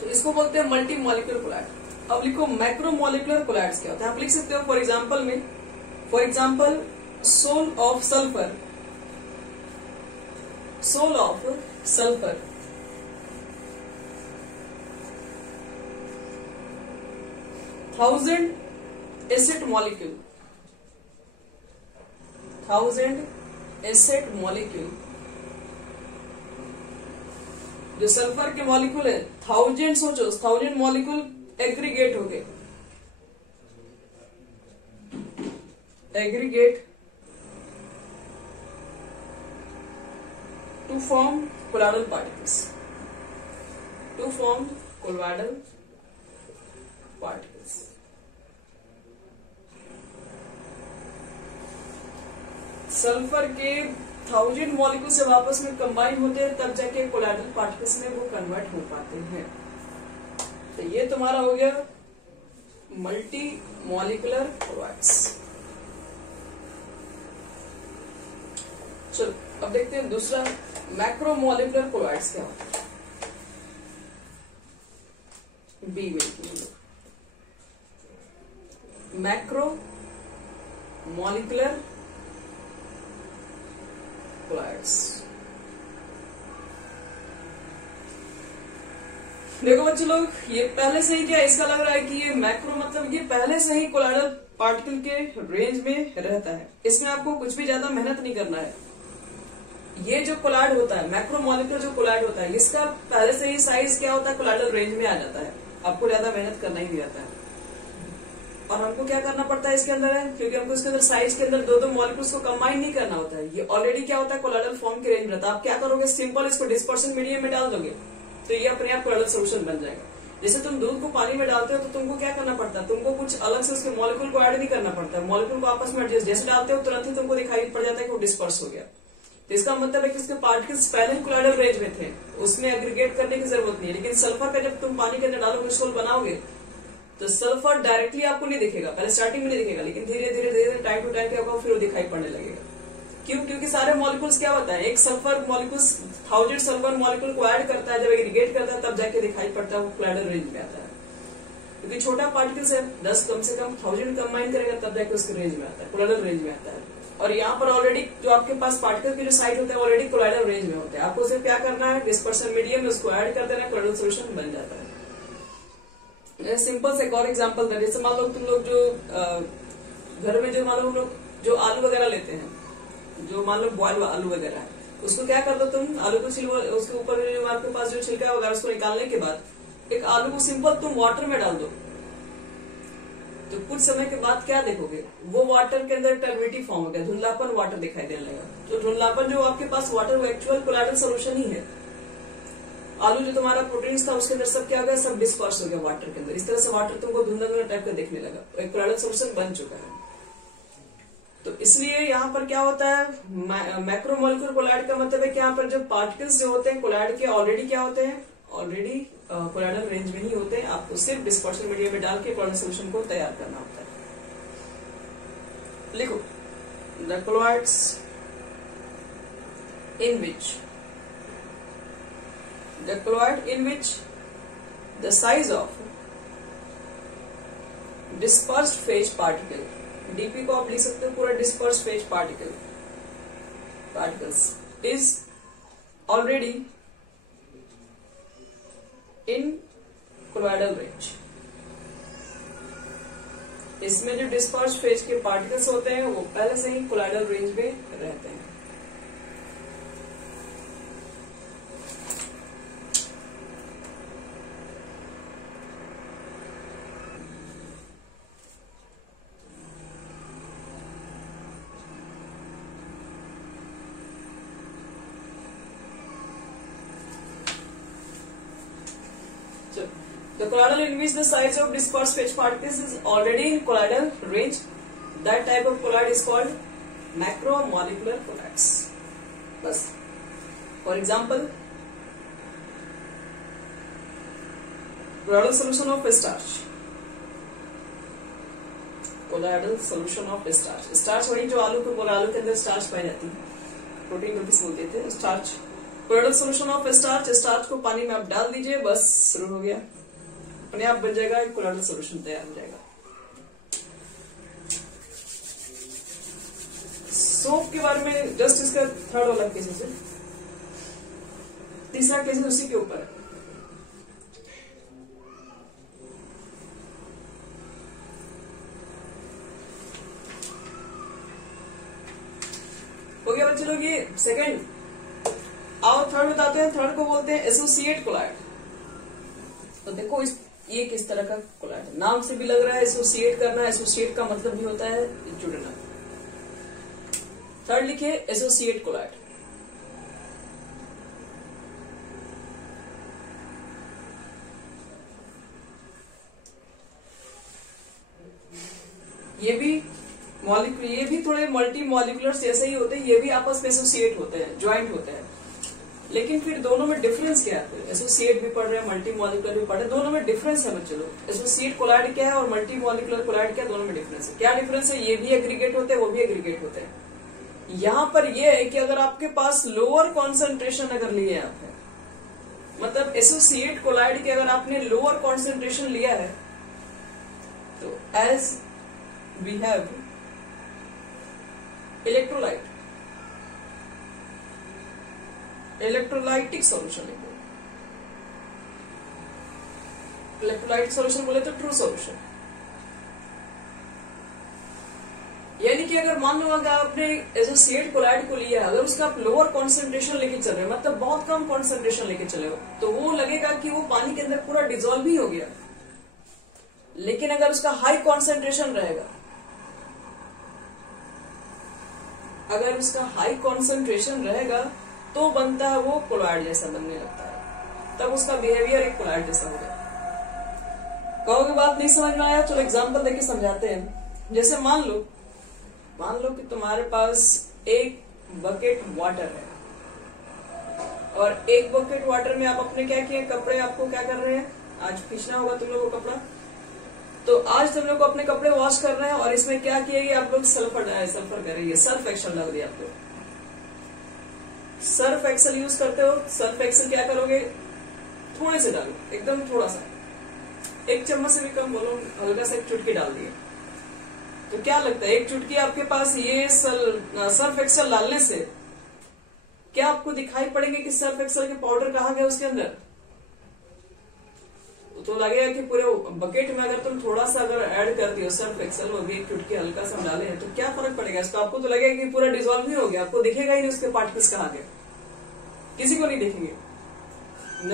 तो इसको बोलते हैं मल्टी मॉलिक्यूलर कोलॉइड। अब लिखो मैक्रो मॉलिक्यूलर कोलॉइड्स क्या होता है। आप लिख सकते हो for example sol of sulphur 1000 acid molecule, 1000 acid molecule. जो सल्फर के मॉलिक्यूल है 1000, सोचो 1000 मॉलिक्यूल एग्रीगेट हो गए, aggregate to form colloidal particles, to form colloidal particles. Sulphur के 1000 मॉलिक्यूल से आपस में कंबाइन होते हैं तब जाके कोलॉइडल पार्टिकल्स में वो कन्वर्ट हो पाते हैं। तो ये तुम्हारा हो गया मल्टी मॉलिक्यूलर कोलॉइड्स। चलो अब देखते हैं दूसरा मैक्रो मॉलिक्यूलर कोलॉइड्स क्या होता है। बी में मैक्रो मॉलिक्यूलर कोलॉइड्स। देखो बच्चों लोग, ये पहले से ही क्या इसका लग रहा है कि ये मैक्रो मतलब ये पहले से ही कोलॉइडल पार्टिकल के रेंज में रहता है, इसमें आपको कुछ भी ज्यादा मेहनत नहीं करना है। ये जो कोलॉइड होता है, मैक्रो मॉलिक्यूलर जो कोलॉइड होता है, इसका पहले से ही साइज क्या होता है, कोलॉइडल रेंज में आ जाता है, आपको ज्यादा मेहनत करना ही नहीं रहता है। और हमको क्या करना पड़ता है इसके अंदर है, क्योंकि हमको इसके अंदर साइज के अंदर दो मॉलिक्यूल्स को कंबाइन नहीं करना होता है। ये ऑलरेडी क्या होता है कोलॉइडल फॉर्म के रेंज में रहता है। आप क्या करोगे, सिंपल इसको डिस्पर्शन मीडियम में डाल दोगे तो ये अपने आप कोलॉइडल सॉल्यूशन बन जाएगा। जैसे तुम दूध को पानी में डालते हो तो तुमको क्या करना पड़ता है, तुमको कुछ अलग से उसके मॉलिक्यूल को ऐड नहीं करना पड़ता है, मॉलिक्यूल को आपस में एडजस्ट जैसे डालते हो तुरंत ही तुमको दिखाई पड़ जाता है कि वो डिस्पर्स हो गया। तो इसका मतलब है कि उसके पार्टिकल्स पहले ही कोलॉइडल रेंज में थे, उसमें एग्रीगेट करने की जरूरत नहीं है। लेकिन सल्फर का जब तुम पानी के अंदर डालोगे, सोल बनाओगे, तो सल्फर डायरेक्टली आपको नहीं दिखेगा, पहले स्टार्टिंग में नहीं दिखेगा, लेकिन धीरे धीरे टाइम टू टाइम क्या होगा फिर वो दिखाई पड़ने लगेगा। क्यों? क्योंकि सारे मॉलिक्यूल्स क्या होता है, एक सल्फर मॉलिक्यूल्स 1000 सल्फर मॉलिक्यूल को ऐड करता है, जब एग्रीगेट करता है तब जाके दिखाई पड़ता है वो कोलॉइडल रेंज में आता है। क्योंकि छोटा पार्टिकल्स है 10 कम से कम 1000 कंबाइन करेगा तब जाके उसके रेंज में आता है, कोलॉइडल रेंज में आता है। और यहाँ पर ऑलरेडी जो आपके पास पार्टिकल की जो साइज होता है ऑलरेडी कोलॉइडल रेंज में होता है, आपको सिर्फ क्या करना है, डिस्पर्शन मीडियम में उसको ऐड कर देना, कोलॉइडल सॉल्यूशन बन जाता है। सिंपल से एक और एग्जांपल था, जैसे मान लो तुम लोग जो घर में जो मान लो हम लोग जो आलू वगैरह लेते हैं, जो मान लो बॉयल आलू वगैरह है, उसको क्या कर दो तुम, आलू को उसके ऊपर जो आपके पास जो छिलका वगैरह उसको निकालने के बाद एक आलू को सिंपल तुम वाटर में डाल दो, तो कुछ समय के बाद क्या देखोगे, वो वाटर के अंदर टर्बिडिटी फॉर्म हो गया, धुंधलापन वाटर दिखाई देने लगा। तो धुंधलापन जो आपके पास वाटर वो एक्चुअल कोलॉइडल सॉल्यूशन ही है। आलू जो तुम्हारा प्रोटीन्स था उसके अंदर सब क्या हो गया, सब डिस्पर्स हो गया वाटर के अंदर, इस तरह से वाटर तुमको धुंधला टाइप का दिखने लगा, एक कोलॉइडल सॉल्यूशन बन चुका है। तो इसलिए यहाँ पर क्या होता है, मैक्रो मॉलिक्यूलर कोलॉइड का मतलब है कि यहाँ पर जो पार्टिकल्स जो होते हैं कोलॉइड के ऑलरेडी क्या होते हैं, ऑलरेडी कोलॉइडल रेंज में नहीं होते हैं, आपको सिर्फ डिस्पर्शन मीडियम में डाल के कोलॉइडल सॉल्यूशन को तैयार करना होता है। लिखो the colloids in which the colloid in which the size of dispersed phase particle, DP को आप लिख सकते हो पूरा dispersed phase particles is already in colloidal range. इसमें जो डिस्पर्स्ड फेज के पार्टिकल्स होते हैं वो पहले से ही कोलॉइडल रेंज में रहते हैं. The colloidal in which the size of dispersed phase particles is already in colloidal range, that type of colloid is called macromolecular colloids. बस. For example, colloidal solution of starch. Colloidal solution of starch. Starch वही जो आलू को बोला, आलू के अंदर स्टार्च पाई जाती है, प्रोटीन को किस बोलते थे, starch. colloidal solution of starch. Starch को पानी में आप डाल दीजिए, बस शुरू हो गया, अपने आप बन जाएगा, एक कोलॉइडल सॉल्यूशन तैयार हो जाएगा. सोप के बारे में जस्ट इसका थर्ड वाला केसेस है, तीसरा केस उसी के ऊपर है. हो गया बच्चे लोग, ये सेकंड. और थर्ड बताते हैं. थर्ड को बोलते हैं एसोसिएट कोलॉइड. तो देखो ये किस तरह का कोलॉइड है, नाम से भी लग रहा है एसोसिएट करना. एसोसिएट का मतलब भी होता है जुड़ना. थर्ड लिखिए एसोसिएट कोलॉइड. ये भी थोड़े मल्टी मॉलिक्यूलर्स जैसे ही होते हैं, ये भी आपस में एसोसिएट होते हैं, ज्वाइंट होते हैं. लेकिन फिर दोनों में डिफरेंस क्या है? एसोसिएट भी पढ़ रहे हैं, मल्टी मॉलिक्यूलर भी पढ़ रहे हैं, दोनों में डिफरेंस है बच्चों लोग. एसोसिएट कोलॉइड क्या है और मल्टी मॉलिक्यूलर कोलॉइड क्या है, दोनों में डिफरेंस है. क्या डिफरेंस है? ये भी एग्रीगेट होते हैं, वो भी एग्रीगेट होते हैं. यहाँ पर ये है कि अगर आपके पास लोअर कॉन्सेंट्रेशन अगर लिए आप है, मतलब एसोसिएट कोलॉइड के अगर आपने लोअर कॉन्सेंट्रेशन लिया है, तो as we have electrolyte, electrolytic solution लिखो. इलेक्ट्रोलाइटिक सॉल्यूशन बोले तो ट्रू सॉल्यूशन. यानी कि अगर मान लो अगर आपने एसोसिएट कोलॉइड को लिया, अगर उसका आप लोअर कॉन्सेंट्रेशन लेके चल रहे हो, मतलब बहुत कम कॉन्सेंट्रेशन लेके चले हो, तो वो लगेगा कि वो पानी के अंदर पूरा डिजोल्व ही हो गया. लेकिन अगर उसका हाई कॉन्सेंट्रेशन रहेगा, अगर उसका हाई कॉन्सेंट्रेशन रहेगा तो बनता है वो कोलॉइड जैसा बनने लगता है, तब उसका बिहेवियर एक कोलॉइड जैसा हो गया. कहोगे बात नहीं समझ में आया? चलो एग्जांपल देके समझाते हैं. जैसे मान लो कि तुम्हारे पास एक बकेट वाटर है, और एक बकेट वाटर में आप अपने क्या किए, कपड़े आपको क्या कर रहे हैं, आज खींचना होगा तुम लोगों को कपड़ा, तो आज तुम लोग को अपने कपड़े वॉश कर रहे हैं, और इसमें क्या किए, आप लोग सल्फर कर रही है, सर्फ एक्सल डाल दिया आप लोग. सर्फ एक्सल यूज करते हो, सर्फ एक्सल क्या करोगे, थोड़े से डालो, एकदम थोड़ा सा, 1 चम्मच से भी कम, बोलो हल्का सा, एक चुटकी डाल दिए. तो क्या लगता है, एक चुटकी आपके पास ये सर्फ एक्सल डालने से क्या आपको दिखाई पड़ेंगे कि सर्फ एक्सल के पाउडर कहाँ गए उसके अंदर? तो लगेगा कि पूरे बकेट में अगर तुम थोड़ा सा अगर ऐड कर दियो सर्फ एक्सल, वो भी एक चुटकी हल्का सा डाले हैं, तो क्या फर्क पड़ेगा इसको? आपको तो लगेगा कि पूरा डिजोल्व ही हो गया, आपको दिखेगा ही नहीं उसके पार्टिकल्स कहाँ गए, किसी को नहीं दिखेंगे.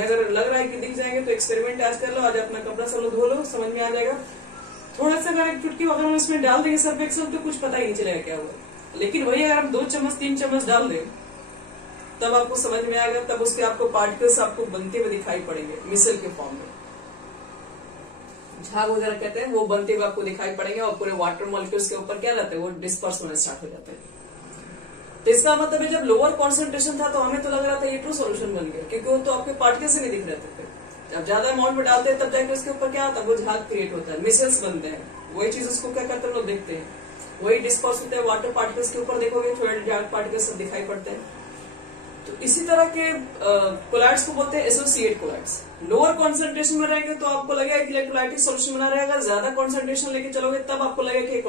अगर लग रहा है कि दिख जाएंगे तो एक्सपेरिमेंट आज कर लो, आज अपना कपड़ा सब धो लो, समझ में आ जाएगा. थोड़ा सा अगर एक चुटकी अगर हम इसमें डाल देंगे सर्फ एक्सल, तो कुछ पता ही नहीं चलेगा क्या हुआ. लेकिन वही अगर हम 2 चम्मच 3 चम्मच डाल दें, तब आपको समझ में आएगा, तब उसके आपको पार्टिकल्स आपको बनते हुए दिखाई पड़ेंगे मिसल के फॉर्म में. झाग वगैरह कहते हैं, वो बनते हुए आपको दिखाई पड़ेंगे, और पूरे वाटर मॉलिक्यूल्स के ऊपर क्या रहते हैं, वो डिस्पर्स होने स्टार्ट हो जाते हैं. तो इसका मतलब है जब लोअर कॉन्सेंट्रेशन था तो हमें तो लग रहा था ये ट्रू सॉल्यूशन बन गया, क्योंकि वो तो आपके पार्टिकल से नहीं दिख रहे थे. जब ज्यादा अमाउंट में डालते हैं तब जाके उसके ऊपर क्या आता है, वो झाग क्रिएट होता है, मिसल्स बनते हैं. वही चीज उसको क्या करते हैं लोग देखते हैं, वही डिस्पर्स होते हैं वाटर पार्टिकल्स के ऊपर. देखोगे थोड़े झाग पार्टिकल्स सब दिखाई पड़ते हैं. तो इसी तरह के कोलाइड्स को बोलते हैं एसोसिएट कोलाइड्स। लोअर कॉन्सेंट्रेशन में रहेंगे तो आपको लगेगा कि इलेक्ट्रोलाइटिक सोल्यूशन बना रहेगा, ज्यादा कॉन्सेंट्रेशन लेके चलोगे तब आपको लगेगा कि एक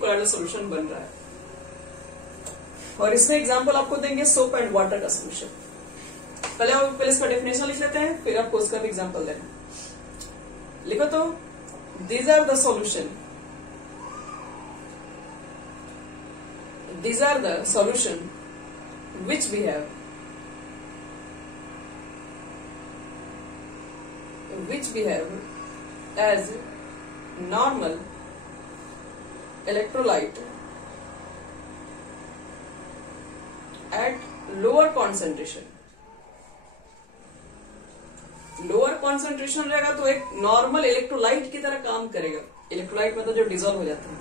कोलाइडल सोल्यूशन बन रहा है। और इसमें एग्जांपल आपको देंगे सोप एंड वाटर का सोल्यूशन। पहले इसका डेफिनेशन लिख लेते हैं, फिर आपको उसका भी एग्जांपल देना। लिखो तो, these are the solution, these are the solution which we have as normal electrolyte at lower concentration। Lower concentration रहेगा तो एक नॉर्मल इलेक्ट्रोलाइट की तरह काम करेगा। इलेक्ट्रोलाइट मतलब जो डिजोल्व हो जाता है,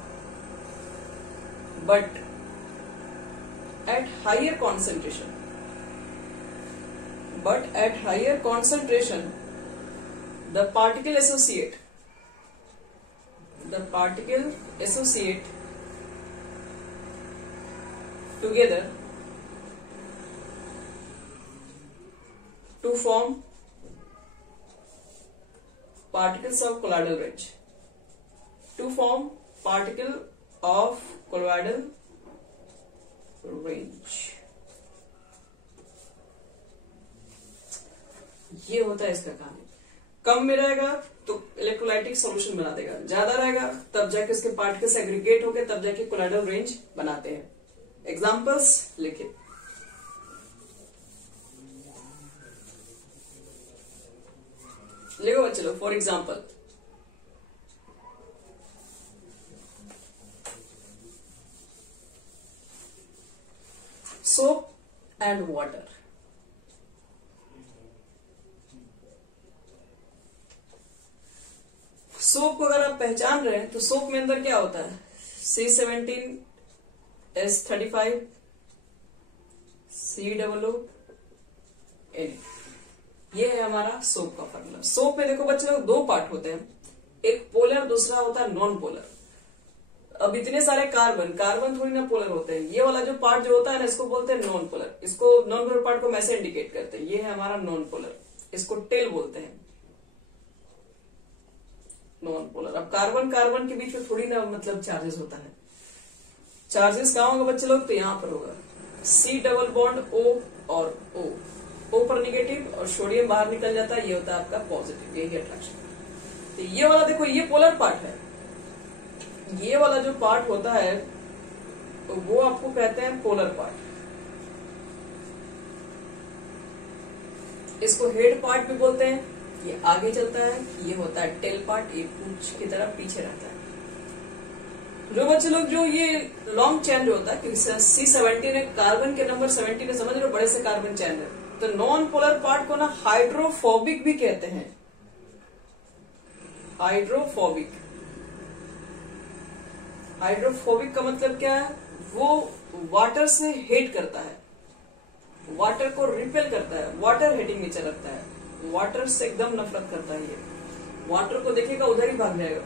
but at higher concentration the particle associate together to form particles of colloidal range, range. ये होता है इसका काम। कम में रहेगा तो इलेक्ट्रोलाइटिक सॉल्यूशन बना देगा, ज्यादा रहेगा तब जाके इसके पार्टिकल्स एग्रीगेट होकर तब जाके कोलाइडल रेंज बनाते हैं। एग्जांपल्स लिखिए। लिखो चलो, for example soap and water. Soap को अगर आप पहचान रहे हैं तो सोप में अंदर क्या होता है, C17H35 COO N। ये है हमारा सोप का फॉर्मूला। सोप में देखो बच्चे लोग दो पार्ट होते हैं, एक पोलर दूसरा होता है नॉन पोलर। अब इतने सारे कार्बन थोड़ी ना पोलर होते हैं। ये वाला जो पार्ट जो होता है ना, इसको बोलते हैं नॉन पोलर। इसको नॉन पोलर पार्ट को मैसे इंडिकेट करते हैं, ये है हमारा नॉन पोलर, इसको टेल बोलते हैं, नॉन पोलर। अब कार्बन के बीच में थोड़ी ना मतलब चार्जेस होता है। चार्जेस कहाँ होगा बच्चे लोग, तो यहाँ पर होगा C डबल बॉन्ड O और O पर निगेटिव और सोडियम बाहर निकल जाता है, ये होता है आपका पॉजिटिव, यही अट्रैक्शन। तो ये वाला देखो, ये पोलर पार्ट है। ये वाला जो पार्ट होता है तो वो आपको कहते हैं पोलर पार्ट। इसको हेड पार्ट भी बोलते हैं। ये आगे चलता है, ये होता है टेल पार्ट, ये पूंछ की तरह पीछे रहता है। जो बच्चे लोग जो ये लॉन्ग चैन जो होता है, क्योंकि C17 है, कार्बन के नंबर 17 है, समझ रहे हो, बड़े से कार्बन चैन है। तो नॉन पोलर पार्ट को ना हाइड्रोफोबिक भी कहते हैं। हाइड्रोफोबिक का मतलब क्या है, वो वाटर से हेट करता है, वाटर को रिपेल करता है, वाटर हेटिंग नेचर रखता है, वाटर से एकदम नफरत करता है। ये वाटर को देखेगा उधर ही भाग जाएगा।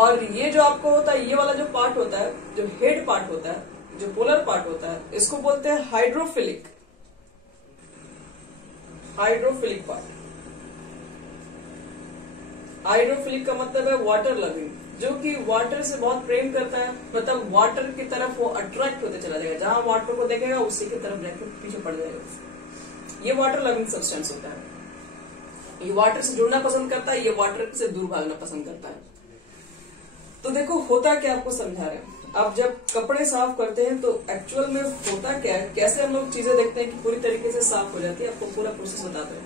और ये जो आपको होता है, ये वाला जो पार्ट होता है, जो हेड पार्ट होता है, जो पोलर पार्ट होता है, इसको बोलते हैं हाइड्रोफिलिक पार्ट। हाइड्रोफिलिक का मतलब है वाटर लविंग, जो कि वाटर से बहुत प्रेम करता है, मतलब वाटर की तरफ वो अट्रैक्ट होते चला जाएगा, जहां वाटर को देखेगा उसी की तरफ जाकर पीछे पड़ जाएगा। ये वाटर लविंग सब्सटेंस होता है। ये वाटर से जुड़ना पसंद करता है, ये वाटर से दूर भागना पसंद करता है। तो देखो होता क्या, आपको समझा रहे हैं। आप जब कपड़े साफ करते हैं तो एक्चुअल में होता क्या है, कैसे हम लोग चीजें देखते हैं कि पूरी तरीके से साफ हो जाती है। आपको पूरा प्रोसेस बताते हैं।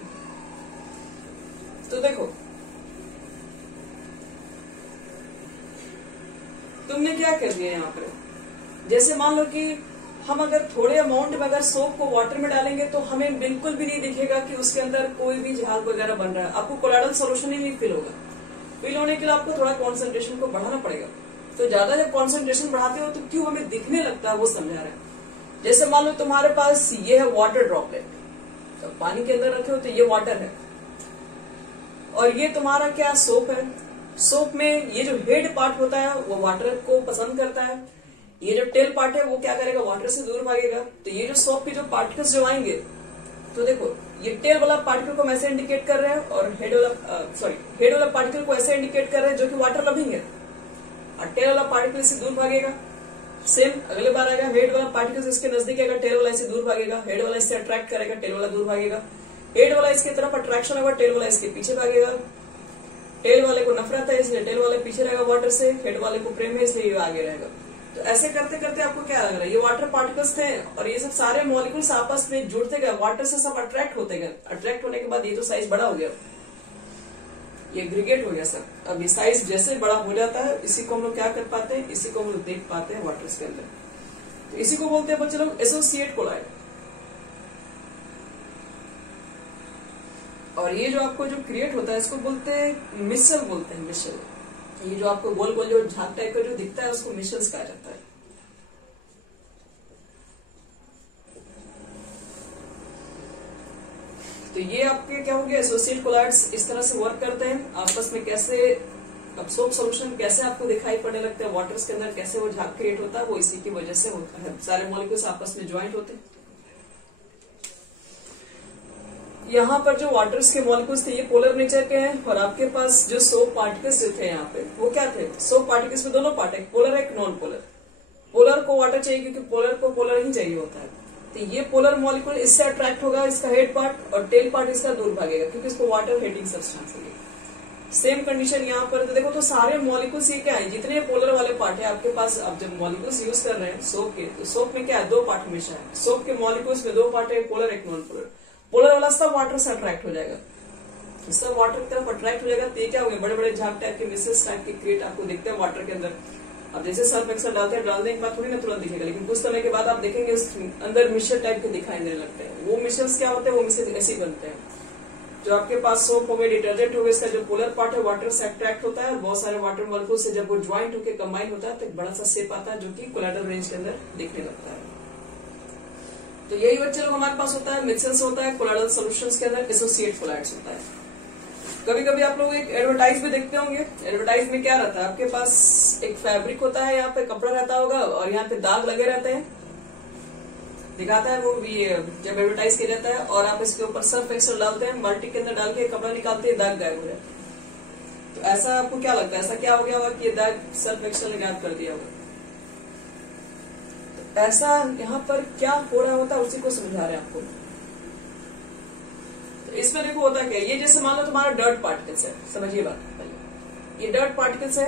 तो देखो, तुमने क्या कर दिया यहाँ पर, जैसे मान लो कि हम अगर थोड़े अमाउंट में अगर सोप को वाटर में डालेंगे तो हमें बिल्कुल भी नहीं दिखेगा कि उसके अंदर कोई भी झाग वगैरह बन रहा है। आपको कोलाइडल सॉल्यूशन ही नहीं फील होगा। फील होने के लिए आपको थोड़ा कॉन्सेंट्रेशन को बढ़ाना पड़ेगा। तो ज्यादा जब कॉन्सेंट्रेशन बढ़ाते हो तो क्यों हमें दिखने लगता है, वो समझा रहे हैं। जैसे मान लो तुम्हारे पास ये है वाटर ड्रॉपलेट, तो पानी के अंदर रखे हो तो ये वाटर है, और ये तुम्हारा क्या सोप है। सोप में ये जो हेड पार्ट होता है वो वाटर को पसंद करता है, ये जो टेल पार्ट है वो क्या करेगा, वाटर से दूर भागेगा। तो ये जो सोप के जो पार्टिकल्स जो आएंगे, तो देखो ये टेल वाला पार्टिकल को हम ऐसे इंडिकेट कर रहे हैं और हेड वाला पार्टिकल को ऐसे इंडिकेट कर रहे हैं जो कि वाटर लविंग है, और टेल वाला पार्टिकल इससे दूर भागेगा। सेम अगले बार आएगा, हेड वाला पार्टिकल इसके नजदीक आएगा, टेल वाला इससे दूर भागेगा, हेड वाला इससे अट्रैक्ट करेगा, टेल वाला दूर भागेगा। हेड वाला इसकी तरफ अट्रैक्शन होगा, टेल वाला इसके पीछे भागेगा। टेल वाले को नफरत है इसलिए टेल वाले पीछे रहेगा वाटर से, हेड वाले को प्रेम है इसलिए ये आगे रहेगा। तो ऐसे करते करते आपको क्या लग रहा है, ये वाटर पार्टिकल्स थे और ये सब सारे मॉलिक्यूल्स आपस में जुड़ते गए, वाटर से सब अट्रैक्ट होते गए। अट्रैक्ट होने के बाद ये तो साइज बड़ा हो गया, ये एग्रीगेट हो गया सब। अब ये साइज जैसे बड़ा हो जाता है, इसी को हम लोग क्या कर पाते हैं, इसी को हम लोग देख पाते हैं वाटर के अंदर। तो इसी को बोलते हैं बच्चे लोग एसोसिएट कोलाइड। और ये जो आपको जो क्रिएट होता है इसको बोलते हैं मिसल, बोलते हैं मिसल। ये जो आपको गोल गोल जो झाग टाइप का जो दिखता है उसको मिशल्स कहा जाता है। तो ये आपके क्या हो गया, एसोसिएट कोलाइड्स इस तरह से वर्क करते हैं आपस में। कैसे, अब सोप सोल्यूशन कैसे आपको दिखाई पड़ने लगता है वाटर्स के अंदर, कैसे वो झाग क्रिएट होता है, वो इसी की वजह से होता है। सारे मॉलिक्यूल्स आपस में ज्वाइंट होते हैं। यहाँ पर जो वाटर्स के मॉलिक्यूल्स थे ये पोलर नेचर के हैं, और आपके पास जो सोप पार्टिकल्स जो थे यहाँ पे वो क्या थे, सोप पार्टिकल्स में दोनों पार्ट है, पोलर है एक नॉन पोलर। पोलर को वाटर चाहिए क्योंकि पोलर को पोलर ही चाहिए होता है। तो ये पोलर मॉलिक्यूल इससे अट्रैक्ट होगा, इसका हेड पार्ट, और टेल पार्ट इसका दूर भागेगा क्योंकि इसको वाटर हेटिंग सब्सटेंस है। सेम कंडीशन यहाँ पर तो देखो, तो सारे मॉलिक्यूल्स ये क्या है, जितने पोलर वाले पार्ट है आपके पास, अब जब मॉलिक्यूल्स यूज कर रहे हैं सोप के, तो सोप में क्या है, दो पार्ट हमेशा है। सोप के मॉलिक्यूल्स में दो पार्ट है, पोलर एक नॉन पोलर। पोलर वाला सब वाटर से अट्रैक्ट हो जाएगा, सब वाटर की तरफ अट्रैक्ट हो जाएगा। तो ये क्या होंगे, बड़े बड़े झाग टाइप के मिसेस टाइप के क्रिएट आपको दिखते हैं वाटर के अंदर। अब जैसे सर्फ एक्सेल डालते हैं, डालने के बाद थोड़ी ना तुरंत दिखेगा, लेकिन कुछ समय के बाद आप देखेंगे उस अंदर मिश्र टाइप के दिखाई देने लगते हैं। वो मिश्रल्स क्या होते हैं, वो मिश्र ऐसे ही बनते हैं। जो आपके पास सोप हो गए, डिटर्जेंट हो गए, इसका जो पोलर पार्ट है वाटर से अट्रैक्ट होता है, और बहुत सारे वाटर मॉलिक्यूल से जब वो ज्वाइंट होकर कंबाइन होता है तो एक बड़ा सा शेप आता है जो कि कोलाइडल रेंज के अंदर दिखने लगता है। तो यही बच्चे लोग हमारे पास होता है, मिक्सल्स होता है, कोलाइडल सॉल्यूशंस के अंदर एसोसिएट कोलाइड्स होता है। कभी कभी आप लोग एक एडवर्टाइज भी देखते होंगे। एडवर्टाइज में क्या रहता है, आपके पास एक फैब्रिक होता है, यहाँ पे कपड़ा रहता होगा और यहाँ पे दाग लगे रहते हैं, दिखाता है वो भी जब एडवर्टाइज किया जाता है, और आप इसके ऊपर सर्फ एक्सेल डालते हैं, बाल्टी के अंदर डाल के कपड़ा निकालते हैं, दाग गायब हो जाता है। तो ऐसा आपको क्या लगता है, ऐसा क्या हो गया होगा कि ये दाग सर्फ एक्सेल ने गायब कर दिया होगा। तो ऐसा यहाँ पर क्या हो रहा होता है उसी को समझा रहे हैं आपको। तो इसमें देखो होता क्या, ये जैसे मान लो तुम्हारा डर्ट पार्टिकल्स है, समझिए बात पहले, ये डर्ट पार्टिकल्स है।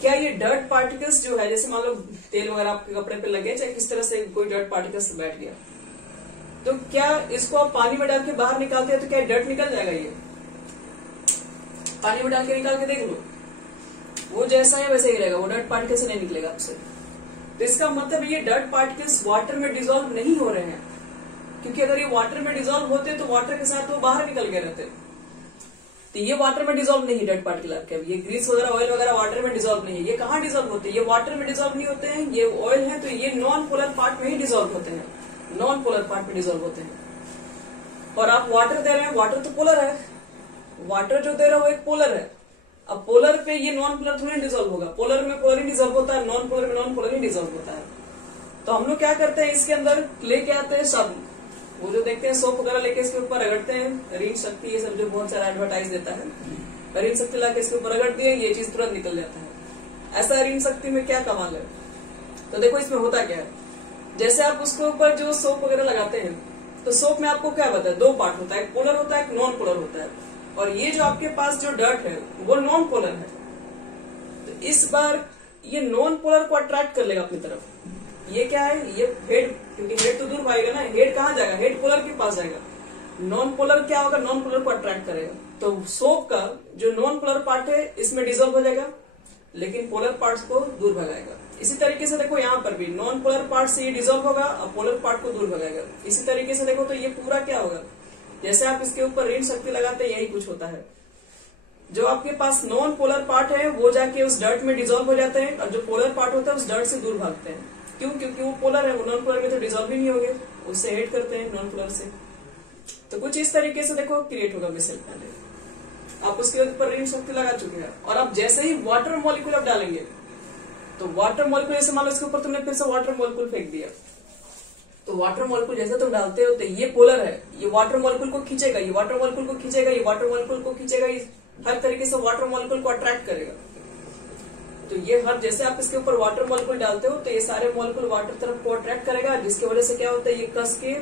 क्या ये डर्ट पार्टिकल्स जो है, जैसे मान लो तेल वगैरह आपके कपड़े पे लगे, चाहे किस तरह से कोई डर्ट पार्टिकल्स बैठ गया, तो क्या इसको आप पानी में डाल के बाहर निकालते हैं तो क्या डर्ट निकल जाएगा, ये पानी में डाल के निकाल के देख लो, वो जैसा है वैसे ही रहेगा, वो डर्ट पार्टिकल से नहीं निकलेगा आपसे। तो इसका मतलब ये डर्ट पार्टिकल्स वाटर में डिजोल्व नहीं हो रहे हैं, क्योंकि अगर ये वाटर में डिजोल्व होते तो वाटर के साथ वो बाहर निकल गए रहते। तो ये वाटर में डिजोल्व नहीं, डर्ट पार्टिकल आपके, ये ग्रीस वगैरह ऑयल वगैरह वाटर में डिजोल्व नहीं है। ये कहाँ डिजोल्व होते हैं, ये वाटर में डिजोल्व नहीं होते हैं, ये ऑयल है तो ये नॉन पोलर पार्ट में ही डिजोल्व होते हैं, नॉन पोलर पार्ट में डिजोल्व होते हैं। और आप वाटर दे रहे हैं, वाटर तो पोलर है, वाटर जो दे रहे हो एक पोलर है। अब पोलर पे ये नॉन पोलर थोड़ी डिजोल्व होगा, पोलर में पोलर ही डिजोल्व होता है, नॉन पोलर में नॉन पोलर ही डिजोल्व होता है। तो हम लोग क्या करते हैं, इसके अंदर लेके आते हैं साबुन, वो जो देखते हैं सोप वगैरह लेके इसके ऊपर रगड़ते हैं, रीन शक्ति ये सब जो बहुत सारा एडवर्टाइज देता है, रीन शक्ति लाके इसके ऊपर रगड़ दिए, ये चीज तुरंत निकल जाता है। ऐसा रीन शक्ति में क्या कमाल है। तो देखो इसमें होता क्या है, जैसे आप उसके ऊपर जो सोप वगैरह लगाते हैं, तो सोप में आपको क्या बताया, दो पार्ट होता है, एक पोलर होता है, एक नॉन पोलर होता है। और ये जो आपके पास जो डर्ट है वो नॉन पोलर है, तो इस बार ये नॉन पोलर को अट्रैक्ट कर लेगा अपनी तरफ। ये क्या है, ये हेड, क्योंकि हेड तो दूर भागेगा ना, हेड कहाँ जाएगा, हेड पोलर के पास जाएगा। नॉन पोलर क्या होगा, नॉन पोलर को अट्रैक्ट करेगा। तो सोप का जो नॉन पोलर पार्ट है इसमें डिजोल्व हो जाएगा, लेकिन पोलर पार्ट्स को दूर भगाएगा। इसी तरीके से देखो यहाँ पर भी नॉन पोलर पार्ट से ये डिजोल्व होगा और पोलर पार्ट को दूर भगाएगा। इसी तरीके से देखो तो ये पूरा क्या होगा, जैसे आप इसके ऊपर ऋण शक्ति लगाते हैं, यही कुछ होता है। जो आपके पास नॉन पोलर पार्ट है वो जाके उस डर्ट में डिजोल्व हो जाते हैं, और जो पोलर पार्ट होता है उस डर्ट से दूर भागते हैं। क्यों, क्योंकि वो पोलर है, वो नॉन पोलर में तो डिजोल्व ही नहीं होंगे, उससे हेट करते हैं नॉन पोलर से। तो कुछ इस तरीके से देखो क्रिएट होगा मिसल। पहले आप उसके ऊपर ऋण शक्ति लगा चुके हैं, और आप जैसे ही वाटर मॉलिक्यूल आप डालेंगे तो वाटर मॉलिक्यूल जैसे मान लो इसके ऊपर तुमने फिर से वाटर मॉलिक्यूल फेंक दिया, तो वाटर मॉलिक्यूल जैसे तुम डालते हो तो ये पोलर है, ये वाटर मॉलिक्यूल को खींचेगा, ये वाटर मॉलिक्यूल को खींचेगा, ये वाटर मॉलिक्यूल को खींचेगा, ये हर तरीके से वाटर मॉलिक्यूल को अट्रैक्ट करेगा। तो ये हर जैसे आप इसके ऊपर वाटर मॉलिक्यूल डालते हो तो ये सारे मॉलिक्यूल वाटर तरफ को अट्रैक्ट करेगा, जिसकी वजह से क्या होता है, ये कस के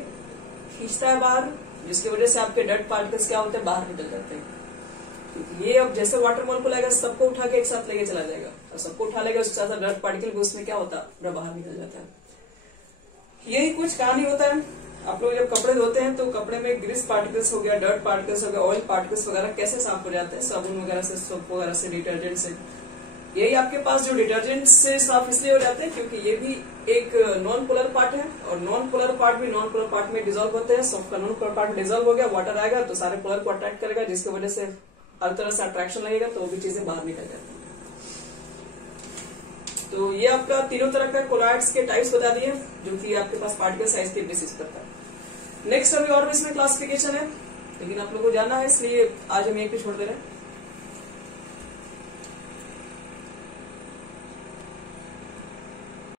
खींचता है बाहर, जिसकी वजह से आपके डर्ट पार्टिकल्स क्या होते हैं, बाहर निकल जाते हैं। ये अब जैसे वाटर मॉलिक्यूल आएगा सबको उठा के एक साथ लेके चला जाएगा, और सबको उठा लेगा उसके साथ डर्ट पार्टिकल को, उसमें क्या होता है, पूरा बाहर निकल जाता है। यही कुछ कहानी होता है। आप लोग जब कपड़े धोते हैं तो कपड़े में ग्रीस पार्टिकल्स हो गया, डर्ट पार्टिकल्स हो गया, ऑयल पार्टिकल्स वगैरह कैसे साफ हो जाते हैं, साबुन वगैरह से, सोप वगैरह से, डिटर्जेंट से। यही आपके पास जो डिटर्जेंट से साफ इसलिए हो जाते हैं क्योंकि ये भी एक नॉन पोलर पार्ट है, और नॉन पोलर पार्ट भी नॉन पोलर पार्ट में डिजोल्व होते हैं। सोप का नॉन पोलर पार्ट डिजोल्व हो गया, वाटर आएगा तो सारे पोलर को अट्रैक्ट करेगा, जिसकी वजह से हर तरह से अट्रैक्शन लगेगा, तो वो भी चीजें बाहर निकल जाती है। तो ये आपका तीनों तरह का कोलॉइड्स के टाइप्स बता दिए, जो कि आपके पास पार्टिकल साइज के बेसिस पर था। नेक्स्ट अभी और भी इसमें क्लासिफिकेशन है, लेकिन आप लोगों को जानना है इसलिए आज हम यहीं पे छोड़ दे रहे हैं।